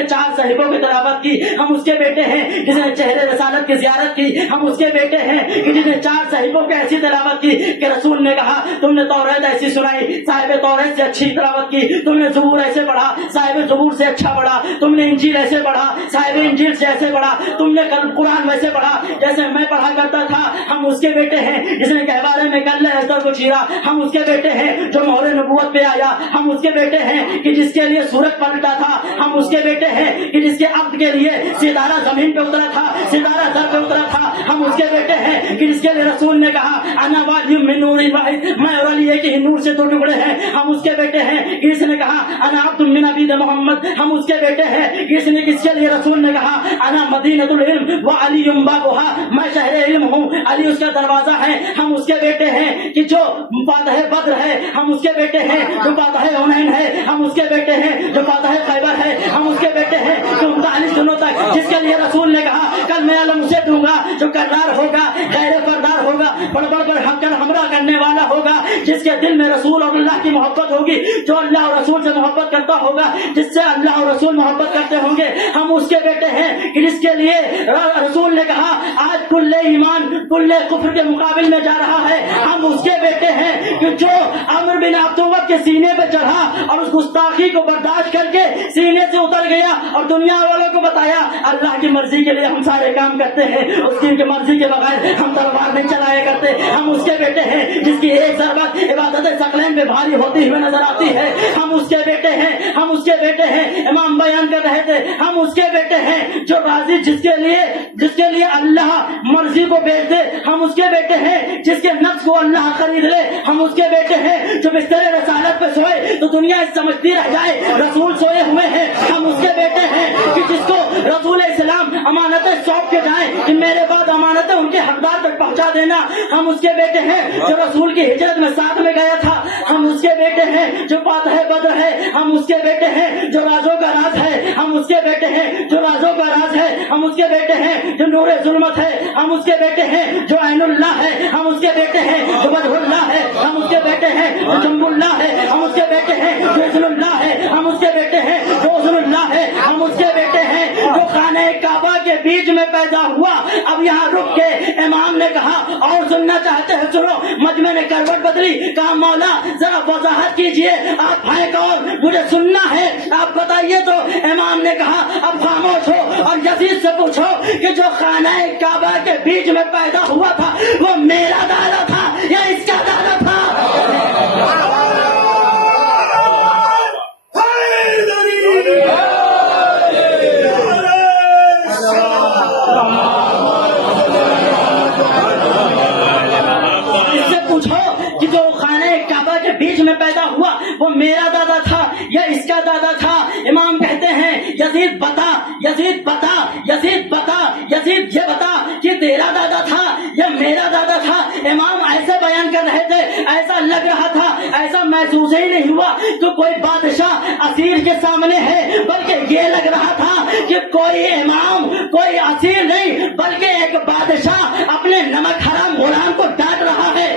4 صحیفوں کی تلاوت کی, ہم اس کے بیٹے ہیں جس نے چہرے رسالت کی زیارت کی, ہم اس کے بیٹے ہیں کہ جس نے 4 صحیفوں کی ایسی تلاوت کی کہ رسول نے کہا تم نے توریت ایسی سنائی, صاحب توریت سے اچھی تلاوت کی, تم نے زبور ایسے پڑھا, صاحب زبور سے اچھا پڑھا, تم نے انجیل ایسے پڑھا, صاحب انجیل سے ایسے پڑھا, تم نے قرآن ویسے پڑھا جیسے میں پڑھا کرتا تھا. ہم اس کے بیٹے ہیں جس نے گہوارے میں کلہ اسد کو چیرا, ہم اس کے بیٹے ہیں جو مہر نبوت پہ آیا, ہم اس کے بیٹے ہیں کہ جس کے لیے سورج پلٹا تھا, ہم اس کے بیٹے ہیں کہ جس کے عبد کے لیے ستارہ زمین پہ اترا تھا, ستارہ سر پہ اترا تھا, ہم اس کے بیٹے ہیں کہ جس کے لیے رسول نے کہا انا والی من نور واحد, میں اور علی ایک ہی نور سے 2 ٹکڑے ہیں. ہم اس کے بیٹے ہیں کہ جس نے کہا انا عبد من عبید محمد, ہم اس کے بیٹے ہیں کہ جس کے لیے رسول نے کہا انا مدینۃ العلم وعلی بابها, میں شہر علم ہوں, علی اس کا دروازہ ہے. ہم اس کے بیٹے ہیں کہ جو فاتح بدر ہے, ہم اس کے بیٹے ہیں جو فاتح حنین ہے, ہم اس کے بیٹے ہیں جو فاتح خیبر ہے, ہم اس کے بیٹے ہیں جو 39 دنوں تک جس کے لیے رسول نے کہا کل میں علم اسے دوں گا جو کرار ہوگا, غیر پردار ہوگا, بڑھ بڑھ کر حق کر ہمراہ کرنے والا ہوگا, جس کے دل میں رسول اور اللہ کی محبت ہوگی, جو اللہ اور رسول سے محبت کرتا ہوگا, جس سے اللہ اور رسول محبت کرتے ہوں گے. ہم اس کے بیٹے ہیں کہ جس کے لیے رسول نے کہا آج کل ایمان کل کفر کے مقابل میں جا رہا ہے. ہم اس کے بیٹے ہیں کہ جو عمر بن عبدوت کے سینے پہ چڑھا اور اس گستاخی کو برداشت کر کے سینے سے اتر گیا اور دنیا والوں کو بتایا اللہ کی مرضی کے لیے ہم سارے کام کرتے ہیں, اس کی مرضی کے بغیر ہم تلوار نہیں چلایا کرتے. ہم اس کے بیٹے ہیں جس کی ایک ضربت عبادت ثقلین پہ بھاری ہوتی ہوئے نظر آتی ہے. ہم اس کے بیٹے ہیں, ہم اس کے بیٹے ہیں. امام بیان کر رہے تھے ہم اس کے بیٹے ہیں جو راضی جس کے لیے اللہ مرضی کو بیچ دے ہم اس کے بیٹے ہیں، جس کے نفس کو اللہ خرید لے ہم اس کے بیٹے ہیں، جو بستر رسالت پہ سوئے تو دنیا سمجھتی رہ جائے رسول سوئے ہوئے ہیں ہم اس کے بیٹے ہیں، کہ جس کو رسول اسلام امانتیں سونپ کے جائیں کہ میرے بعد امانتیں ان کے حقدار تک پہنچا دینا ہم اس کے بیٹے ہیں، جو رسول کی ہجرت میں ساتھ میں گیا تھا ہم اس کے بیٹے ہیں، جو فاتح بدر ہے ہم اس کے بیٹے ہیں، جو رازوں کا راز ہے ہم اس کے بیٹے ہیں، جو رازوں کا راز ہے ہم اس کے بیٹے ہیں، جو نور ظلمت ہے ہم اس کے بیٹے ہیں، جو عین اللہ ہے ہم اس کے بیٹے ہیں، جو بدر اللہ ہے ہم اس کے بیٹے ہیں، جو جنب اللہ ہے ہم اس کے بیٹے ہیں، جو اذن اللہ ہے ہم اس کے بیٹے ہیں، جو اذن اللہ ہے ہم اس کے بیٹے ہیں، جو خانہ کعبہ کے بیچ میں پیدا ہوا۔ اب یہاں رک کے امام نے کہا اور سننا چاہتے ہیں سنو، مجمع نے کروٹ بدلی، کہا مولا ذرا وضاحت کیجئے، آپ ہیں کون، مجھے سننا ہے، آپ بتائیے۔ تو امام نے کہا اب خاموش ہو اور یزید سے پوچھو کہ جو خانہ کعبہ کے بیچ میں پیدا ہوا تھا وہ میرا دادا تھا یا اس کا دادا تھا؟ بیچ میں پیدا ہوا وہ میرا دادا تھا یا اس کا دادا تھا؟ امام کہتے ہیں یزید بتا، یزید بتا، یزید بتا، یزید یہ بتا کہ تیرا دادا تھا یا میرا دادا تھا؟ امام ایسے بیان کر رہے تھے، ایسا لگ رہا تھا، ایسا محسوس ہی نہیں ہوا کہ کوئی بادشاہ اسیر کے سامنے ہے، بلکہ یہ لگ رہا تھا کہ کوئی امام کوئی اسیر نہیں بلکہ ایک بادشاہ اپنے نمک حرام غلام کو ڈانٹ رہا ہے،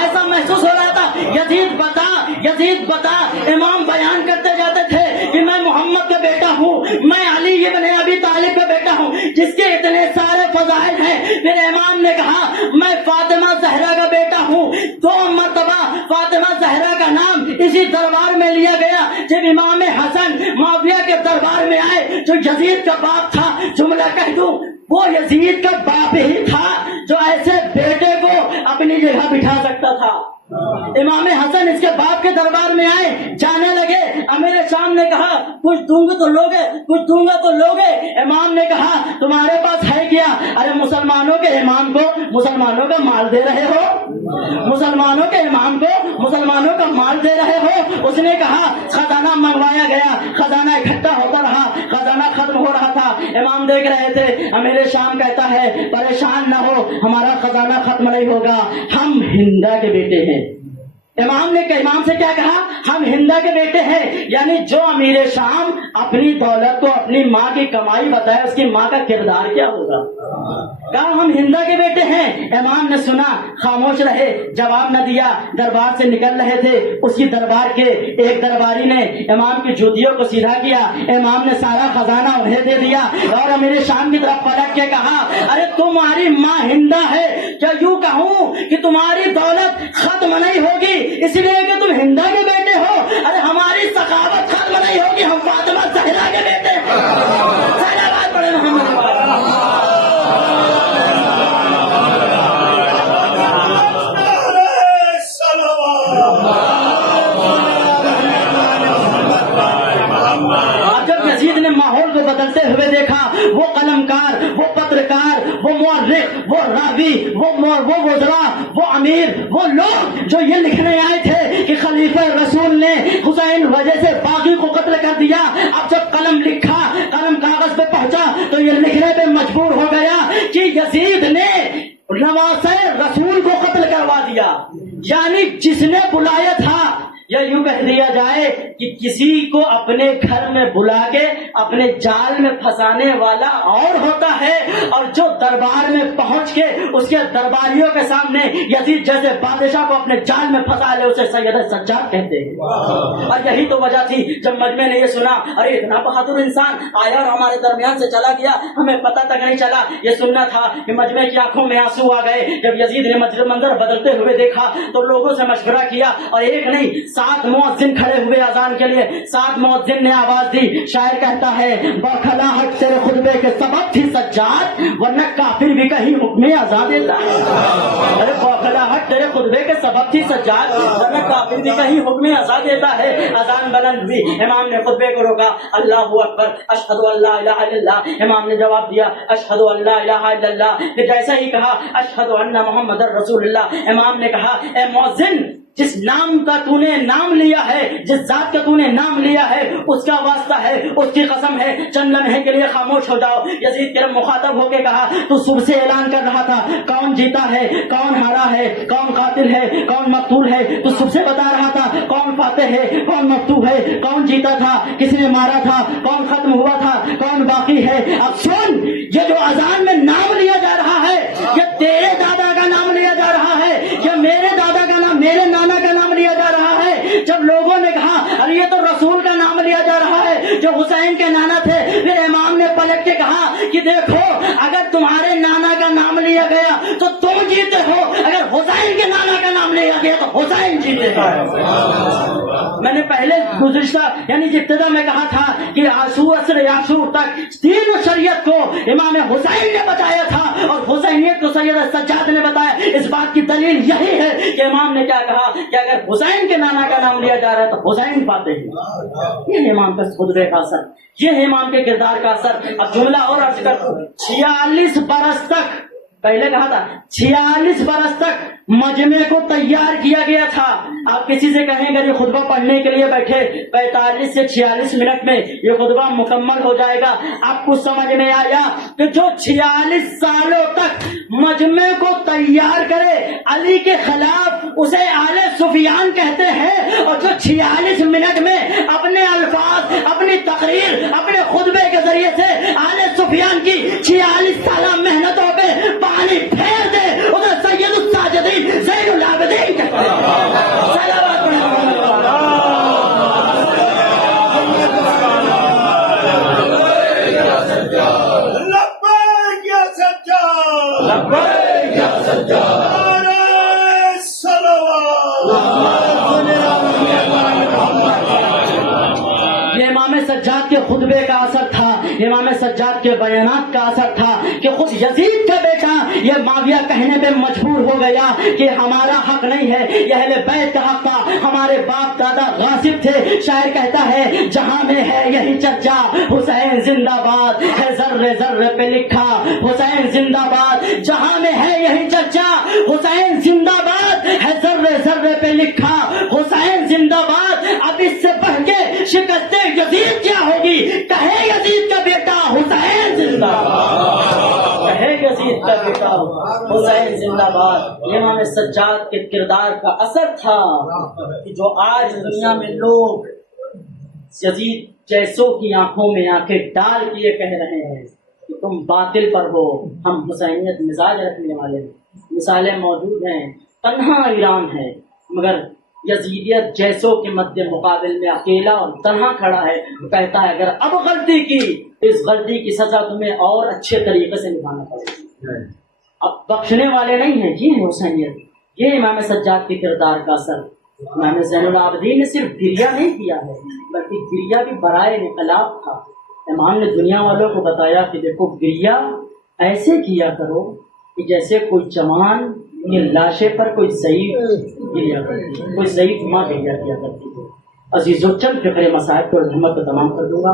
ایسا محسوس ہو رہا تھا۔ یزید بتا، یزید بتا، امام بیان کرتے جاتے تھے کہ میں محمد کا بیٹا ہوں، میں علی ابن ابی طالب کا بیٹا ہوں جس کے اتنے سارے فضائل ہیں۔ پھر امام نے کہا میں فاطمہ زہرا کا بیٹا ہوں، 2 مرتبہ فاطمہ زہرا کا نام اسی دربار میں لیا گیا جب امام حسن معاویہ کے دربار میں آئے جو یزید کا باپ تھا۔ جملہ کہہ دوں، وہ یزید کا باپ ہی تھا جو ایسے بیٹے کو اپنی جگہ بٹھا سکتا تھا۔ امام حسن اس کے باپ کے دربار میں آئے، جانے لگے، امیر شام نے کہا کچھ دوں گے تو لوگے، کچھ دوں گا تو لوگے۔ امام نے کہا تمہارے پاس ہے کیا؟ ارے مسلمانوں کے امام کو مسلمانوں کا مال دے رہے ہو، مسلمانوں کے امام کو مسلمانوں کا مال دے رہے ہو۔ اس نے کہا خزانہ منگوایا گیا، خزانہ اکٹھا ہوتا رہا، خزانہ ختم ہو رہا تھا، امام دیکھ رہے تھے۔ امیر شام کہتا ہے پریشان نہ ہو، ہمارا خزانہ ختم نہیں ہوگا، ہم ہندا کے بیٹے ہیں۔ امام نے امام سے کیا کہا؟ ہم ہندا کے بیٹے ہیں، یعنی جو امیر شام اپنی دولت کو اپنی ماں کی کمائی بتائے اس کی ماں کا کردار کیا ہوگا؟ کہا ہم ہندا کے بیٹے ہیں۔ امام نے سنا، خاموش رہے، جواب نہ دیا، دربار سے نکل رہے تھے۔ اس کی دربار کے ایک درباری نے امام کی جوتیوں کو سیدھا کیا، امام نے سارا خزانہ انہیں دے دیا اور امیر شام کی طرف پلٹ کے کہا ارے تمہاری ماں ہندا ہے، کیا یوں کہوں کہ تمہاری دولت ختم نہیں ہوگی اس لیے کہ تم ہندا کے بیٹے ہو؟ ارے ہماری ثقافت ختم نہیں ہوگی، ہم فاطمہ زہرا کے بیٹے ہیں۔ صلوات پڑھیں محمد۔ ماحول کو بدلتے ہوئے دیکھا، وہ قلمکار، وہ پترکار، وہ مورخ، وہ راوی، وہ وزراء، وہ امیر، وہ لوگ جو یہ لکھنے آئے تھے کہ خلیفہ رسول نے حسین وجہ سے باغی کو قتل کر دیا، اب جب قلم لکھا، قلم کاغذ پہ پہنچا تو یہ لکھنے پہ مجبور ہو گیا کہ یزید نے نواسہ رسول کو قتل کروا دیا، یعنی جس نے بلایا تھا، یا یوں کہہ دیا جائے کہ کسی کو اپنے گھر میں بلا کے اپنے جال میں پھنسانے والا اور ہوتا ہے، اور جو دربار میں پہنچ کے اس کے درباریوں کے سامنے یزید جیسے بادشاہ کو اپنے جال میں پھنسا لے اسے سید سجاد کہتے ہیں۔ اور یہی تو وجہ تھی جب مجمع نے یہ سنا ارے اتنا بہادر انسان آیا اور ہمارے درمیان سے چلا گیا، ہمیں پتہ تک نہیں چلا۔ یہ سننا تھا کہ مجمع کی آنکھوں میں آنسو آ گئے جب یزید نے منظر بدلتے ہوئے دیکھا تو لوگوں سے مشورہ کیا، اور ایک نہیں 7 مؤذن کھڑے ہوئے اذان کے لیے ساتھ مؤذن نے آواز دی. شاعر کہتا ہے بوکھلاہٹ تیرے خطبے کے سبب تھی سجاد ورنہ کافر بھی کہیں حکم ازاں دیتا. ارے بوکھلاہٹ تیرے خطبے کے سبب تھی سجاد ورنہ کافر بھی کہیں حکم ازاں دیتا ہے. اذان بلند ہوئی, امام نے خطبے کو روکا, اللہ اکبر اشہد ان لا الہ الا اللہ. امام نے جواب دیا اشہد ان لا الہ الا اللہ. پھر جیسا ہی کہا اشہد ان محمد رسول اللہ. امام نے کہا اے مؤذن جس نام کا تو نے نام لیا ہے, جس ذات کا تو نے نام لیا ہے اس کا واسطہ ہے, اس کی قسم ہے, چند لمحے کے لیے خاموش ہو جاؤ. یزید کرم مخاطب ہو کے کہا تو صبح سے اعلان کر رہا تھا کون جیتا ہے, کون ہارا ہے, کون قاتل ہے, کون مقتول ہے. تو صبح سے بتا رہا تھا کون فاتح ہے, کون مقتول ہے, کون جیتا تھا, کس نے مارا تھا, کون ختم ہوا تھا, کون باقی ہے. اب سن, یہ جو اذان میں نام لیا جا رہا ہے یہ تیرے دادا کا نام لیا جا رہا ہے, یہ میرے دادا کا نام, میرے نانا کا نام لیا جا رہا ہے. جب لوگوں نے کہا ارے یہ تو رسول کا نام لیا جا رہا ہے جو حسین کے نانا تھے, پھر امام نے پلٹ کے کہا کہ دیکھو اگر تمہارے نانا کا نام لیا گیا تو تم جیتے ہو, اگر حسین کے نانا کا نام لیا گیا تو حسین جیتے ہو. میں نے پہلے گزشتہ یعنی ابتدا میں کہا تھا کہ عاشور سے یاشور تک دین و شریعت کو امام حسین نے بتایا تھا اور حسینیت کو سید سجاد نے بتایا. اس بات کی دلیل یہی ہے کہ امام نے کیا کہا کہ اگر حسین کے نانا کا نام لیا جا رہا ہے تو حسین پاتے ہیں. یہ امام کے خطبے کا اثر, یہ امام کے کردار کا اثر. اب جملہ اور عرض کرتا ہوں, 46 برس تک, پہلے کہا تھا 46 برس تک مجمع کو تیار کیا گیا تھا. آپ کسی سے کہیں گے یہ خطبہ پڑھنے کے لیے بیٹھے 45 سے 46 منٹ میں یہ خطبہ مکمل ہو جائے گا. آپ کو سمجھ میں آیا کہ جو 46 سالوں تک مجمع کو تیار کرے علی کے خلاف اسے آل سفیان کہتے ہیں, اور جو 46 منٹ میں اپنے الفاظ, اپنی تقریر, اپنے خطبے کے ذریعے سے آل سفیان کی 46 سالہ محنتوں پہ پانی پھیر دے اسے سید الساجدین زین العابدین کہتے ہیں. یہ امام سجاد کے خطبے کا اثر تھا, امام سجاد کے بیانات کا اثر تھا کہ خود یزید کا بیٹا یہ معاویہ کہنے پہ مجبور ہو گیا کہ ہمارا حق نہیں ہے, یہ اہل بیت کا حق تھا, ہمارے باپ دادا غاصب تھے. شاعر کہتا ہے جہاں میں ہے یہی چرچا حسین زندہ باد ہے ذرے ذرے پہ لکھا, حسین زندہ باد, جہاں میں ہے یہی چرچا حسین زندہ باد ہے ذرے ذرے پہ لکھا, حسین زندہ باد. اب اس سے بڑھ کے شکست یزید کیا ہوگی, کہے یزید کا بیٹا حسین زندہ باد, کہے یزید کا بیٹا حسین زندہ باد. یہ امام سجاد کے کردار کا اثر تھا کہ جو آج دنیا میں لوگ یزید جیسوں کی آنکھوں میں آنکھیں ڈال کے کہہ رہے ہیں کہ تم باطل پر ہو, ہم حسینیت مزاج رکھنے والے ہیں. مثالیں موجود ہیں, تنہا ایران ہے مگر یزیدیت جیسوں کے مد مقابل میں اکیلا اور تنہا کھڑا ہے. کہتا ہے اگر اب غلطی کی اس غلطی کی سزا تمہیں اور اچھے طریقے سے نبھانا پڑے گا. اب بخشنے والے نہیں ہیں, یہ ہے حسینیت. یہ امام سجاد کے کردار کا اثر. امام زین العابدین نے صرف گریہ نہیں کیا ہے بلکہ گریہ بھی برائے انقلاب تھا. امام نے دنیا والوں کو بتایا کہ دیکھو گریہ ایسے کیا کرو کہ جیسے کوئی جوان یہ لاشے پر کوئی ضعیف گریا کرتی ہے, کوئی ضعیف ماں گریا کیا کرتی ہے. عزیزو چند فکر مسائل کو رحمت کو تمام کر دوں گا.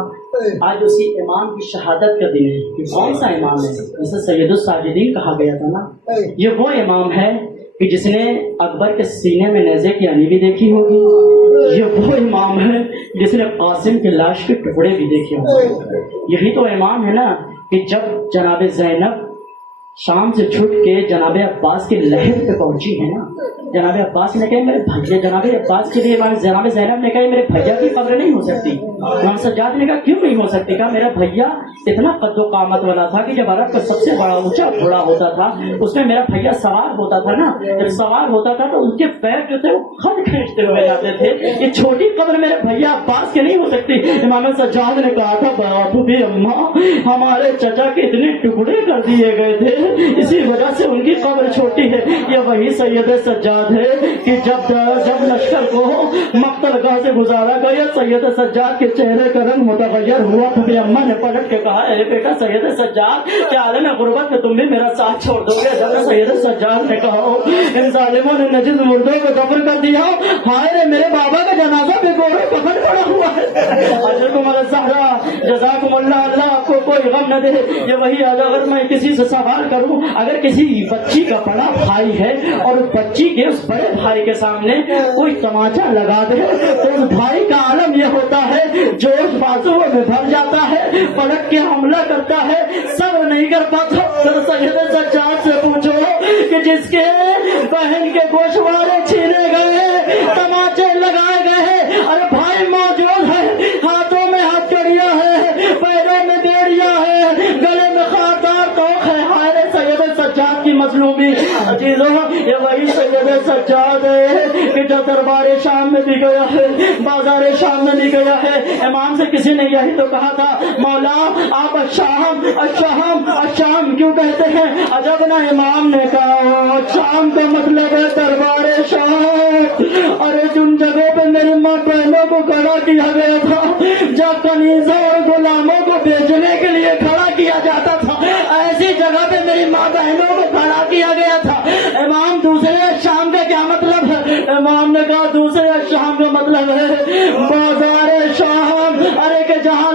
آج اسی امام کی شہادت کا دن ہے. کہ کون سا امام ہے؟ جسے سید الساجدین کہا گیا تھا نا. یہ وہ امام ہے کہ جس نے اکبر کے سینے میں نیزے کی علی بھی دیکھی ہوگی. یہ وہ امام ہے جس نے قاسم کے لاش کے ٹکڑے بھی دیکھے ہوں گے. یہی تو امام ہے نا کہ جب جناب زینب شام سے چھٹ کے جناب عباس کے لہر پہ پہنچی ہے نا, جناب عباس نے کہا میرے بھیا, جناب عباس کے لیے جناب زینب نے کہا میرے بھیا کی قبر نہیں ہو سکتی, امام سجاد نے کہا کیوں نہیں ہو سکتی؟ کہا میرا بھیا اتنا قد و قامت والا تھا کہ جب عرب کا سب سے بڑا اونچا گھوڑا ہوتا تھا اس میں میرا بھیا سوار ہوتا تھا نا، جب سوار ہوتا تھا تو ان کے پیر جو تھے وہ خط کھینچتے ہوئے جاتے تھے. یہ چھوٹی قبر میرے بھیا عباس کے نہیں ہو سکتی. امام سجاد نے کہا تھا باپ بھی اماں ہمارے چچا کے اتنے ٹکڑے کر دیے گئے تھے اسی وجہ سے ان کی قبر چھوٹی ہے. یہ وہی سید سجاد ہے کہ جب لشکر کو مقتل گاہ سے گزارا گیا سید سجاد کے چہرے کا رنگ متغیر ہوا. پھر اماں نے پلٹ کے کہا اے بیٹا سید سجاد کیا عالم غربت میں تم بھی میرا ساتھ چھوڑ دو گے؟ جب سید سجاد نے کہا ان ظالموں نے نجس مردوں کو دفن کر دیا، ہائے رے میرے بابا کا جنازہ بے گورے کفن پڑا ہوا ہے. اجرکم علی الزہرا جزاکم اللہ، اللہ آپ کو کوئی غم نہ دے. یہ وہی اگر میں کسی سے سوال کروں، اگر کسی بچی کا بڑا بھائی ہے اور اس بچی کے اس بڑے بھائی کے سامنے کوئی تماچا لگا دے تو اس بھائی کا عالم یہ ہوتا ہے جوش بازو میں بھر جاتا ہے، پلٹ کے حملہ کرتا ہے، صبر نہیں کر پاتا. سید سجاد سے پوچھو کہ جس کے بہن کے گوشوارے چھینے گئے، تماچے لگائے گئے، ارے بھائی موجود ہے، ہاتھوں میں ہتھکڑیاں ہے، پیروں میں بیڑیاں ہے، گلے میں خاردار توق ہے، ہائے سید سجاد کی مظلومی. عزیزوں یہ وہی سید سجاد ہے کہ جو دربار شام میں بھی گیا ہے، بازار شام میں بھی گیا ہے. امام سے کسی نے یہی تو کہا تھا مولا آپ الشام الشام الشام کیوں کہتے ہیں؟ عجب نہ امام نے کہا شام کا مطلب ہے دربار شام. ارے جن جگہ پہ میری ماں بہنوں کو کھڑا کیا گیا تھا، جب کنیزوں اور غلاموں کو بیچنے کے لیے کھڑا کیا جاتا تھا، ایسی جگہ پہ میری ماں بہنوں کو کھڑا کیا گیا تھا. امام دوسرے شام کا کیا مطلب ہے؟ امام نے کہا دوسرے شام کا مطلب ہے بازار شام. ارے کہ جہاں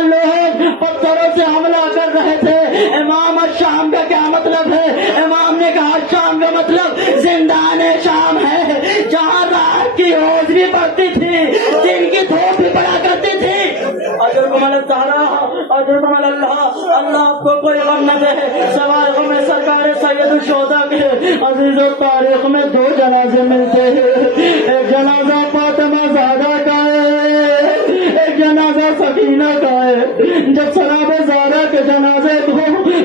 لوگ پتھروں سے حملہ کر رہے تھے. امام شام کا کیا مطلب ہے؟ امام نے کہا شام کا مطلب زندان شام ہے، جہاں رات کی روز بھی پڑتی تھی، دن کی دھوپ بھی پڑا کرتی تھی. اجرکم اللہ، اجرکم اللہ، اللہ آپ کو کوئی غم نہ دے. سوال غم سرکار سید الشہداء کے عزیزوں تاریخ میں دو جنازے ملتے ہیں. ایک جنازہ فاطمہ زہرا کا ہے، ایک جنازہ سکینہ کا ہے. جب سراب زہرا کے جنازے کو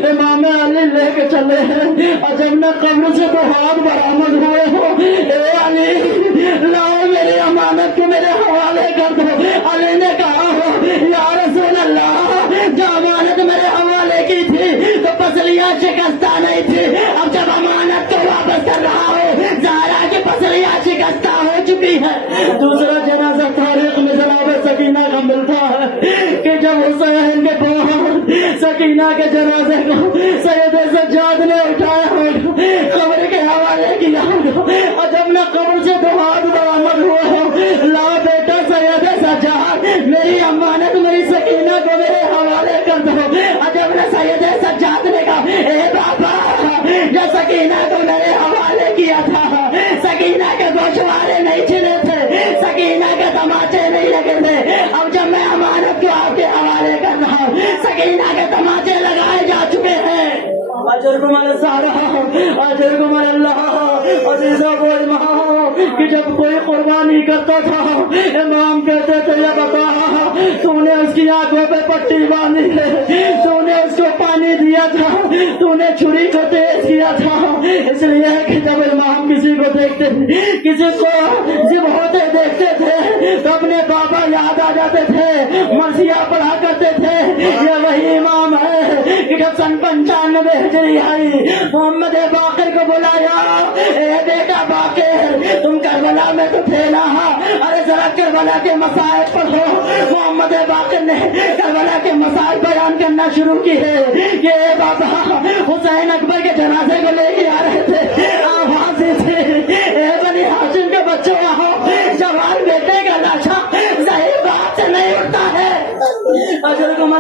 امام علی لے کے چلے ہیں اور جب نہ قبر سے تو ہاتھ برآمد ہوئے ہو، اے علی لاؤ میری امانت کو میرے حوالے کر دو. علی نے کہا ہو یا رسول اللہ جو امانت میرے حوالے کی تھی تو پسلیاں شکستہ نہیں تھی، اب جب امانت کو واپس کر رہا ہو زہرا کی پسلیاں شکستہ ہو چکی ہے. دوسرا جنازہ تاریخ میں جناب سکینہ کا ملتا ہے کہ جب حسین کے بہت سکینہ کے جنازے کو سید سجاد نے اٹھایا ہو قبر کے حوالے کیا اور جب نہ قبر سے دو ہاتھ برآمد ہوئے ہو، لا بیٹا سید سجاد میری امانت میری سکینہ کو میرے حوالے کر دو. اور جب نہ سید سجاد نے کہا اے بابا جو سکینہ کو میرے حوالے کیا تھا، سکینہ کے گوشوارے نہیں چھنے تھے، سکینہ کے تماچے نہیں لگے تھے، اب جب میں امانت کو آپ کے حوالے کر رہا ہوں سکینہ کے تماچے لگائے جا چکے ہیں. اجرکم اللہ، اجرکم اللہ. عزیزہ وہ امام کہ جب کوئی قربانی کرتا تھا امام کہتے تھے یا بتا تو نے اس کی آنکھوں پہ پٹی باندھی ہے، تو نے اس کو پانی دیا تھا، تو نے چھری کو تیز کیا تھا. اس لیے کہ جب امام کسی کو دیکھتے تھے، کسی کو ذبح ہوتے دیکھتے تھے تو اپنے بابا یاد آ جاتے تھے، مرثیہ پڑھا کرتے تھے. یہ وہی امام ہے کہ جب سن 95 ہجری آئی محمد باقر کو بلایا، اے بیٹا باقر تم کربلا میں تو تھے نا، ارے ذرا کربلا کے مسائل پڑھو. محمد باقر نے کربلا کے مسائل بیان کرنا شروع کی ہے کہ اے بابا حسین اکبر کے جنازے کو لے کے آ رہے تھے، آواز تھے اے بنی ہاشم کے بچوں آؤ، جوان بیٹے کا لاشا ظاہر بات سے نہیں اٹھتا ہے. اجرکم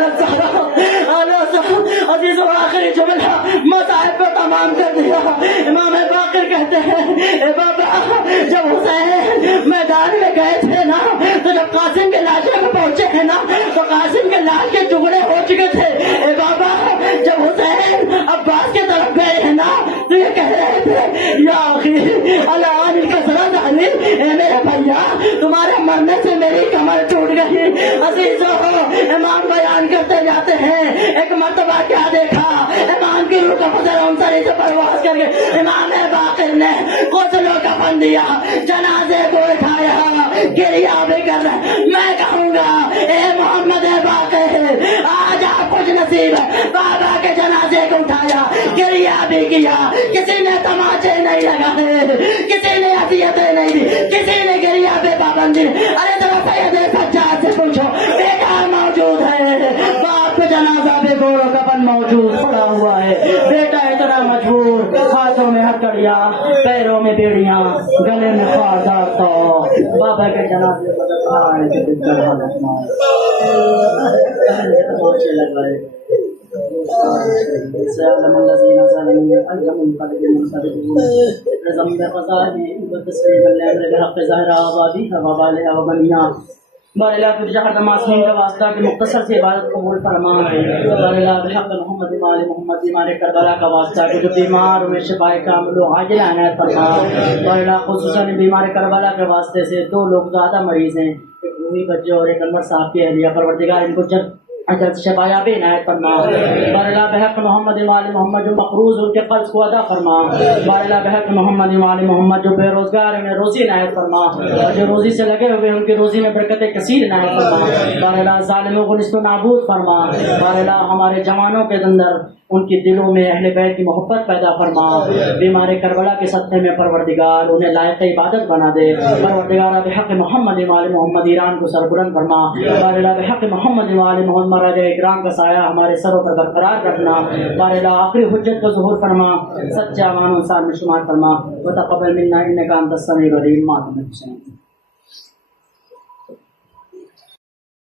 عزیز و آخری جملہ مذاہب کو تمام کر دیا. امام باقر کہتے ہیں اے بابا جب حسین میدان میں گئے تھے نا تو جب قاسم کے لاشے میں پہنچے ہیں نا تو قاسم کے لاش کے ٹکڑے ہو چکے تھے. اے بابا جب حسین عباس کے طرف گئے ہیں نا تو یہ کہہ رہے تھے یا اخی الان کثرت علی، اے میرے بھیا تمہارے مرنے رونے سے میری کمر ٹوٹ گئی۔ عزیزو امام بیان کرتے جاتے ہیں ایک مرتبہ کیا دیکھا، امام کی روح کا فضل انصری سے پرواز کر کے امام باقر نے غسل و کفن دیا، جنازے کو اٹھایا، گریا بھی کر رہے۔ میں کہوں گا اے محمد باقر آج آپ کچھ نصیب ہے، بابا کے جنازے کو اٹھایا، گریا بھی کیا، کسی نے تماچے نہیں لگائے، کسی نے عطیتیں نہیں دی، کسی نے گریا بے پابندی۔ ارے ذرا سید سجاد سے پوچھو، بیٹا موجود ہے، باپ کا جنازہ بے گور و کفن موجود پڑا ہوا ہے، بیٹا اتنا مجبور، ہاتھوں میں ہتھکڑیاں، پیروں میں بیڑیاں، گلے میں خواجہ تو بابا کے جنازے پر بارے اللہ تجھے ہر نمازین کا واسطہ کہ مختصر سے عبادت قبول فرما۔ بارے اللہ بحق محمد وآل محمد بیمار کربلا کا واسطہ کہ جو بیمار انہیں شفاء کامل و عاجل عنایت فرما۔ بارے اللہ خصوصاً بیمار کربلا کے واسطے سے 2 لوگ زیادہ مریض ہیں، ایک روحی بچے اور ایک انور صاحب کی اہلیہ، پروردگار ان کو جلد شفایا بھی عنایت فرما۔ بارے اللہ بحق محمد وآل محمد جو مقروض ان کے قرض کو ادا فرما۔ بارے اللہ بحق محمد وآل محمد جو بے روزگار انہیں روزی عنایت فرما، اور جو روزی سے لگے ہوئے ان کی روزی میں برکت کثیر عنایت فرما۔ بارے اللہ ظالموں کو نیست و نابود فرما۔ بارے اللہ ہمارے جوانوں کے اندر ان کی دلوں میں اہل بیت کی محبت پیدا فرما۔ بیمار کربلا کے صدقے میں پروردگار انہیں لائق عبادت بنا دے۔ پروردگار بحق محمد وآل محمد ایران کو سربلند فرما۔ بارے اللہ بحق محمد وآل محمد راجہ اکرام کا سایہ ہمارے سروں پر برقرار رکھنا۔ بارے اللہ آخری حجت کو ظہور فرما، سچے امان انصار میں شمار فرما۔ وتقبل منا انک انت السمیع العلیم۔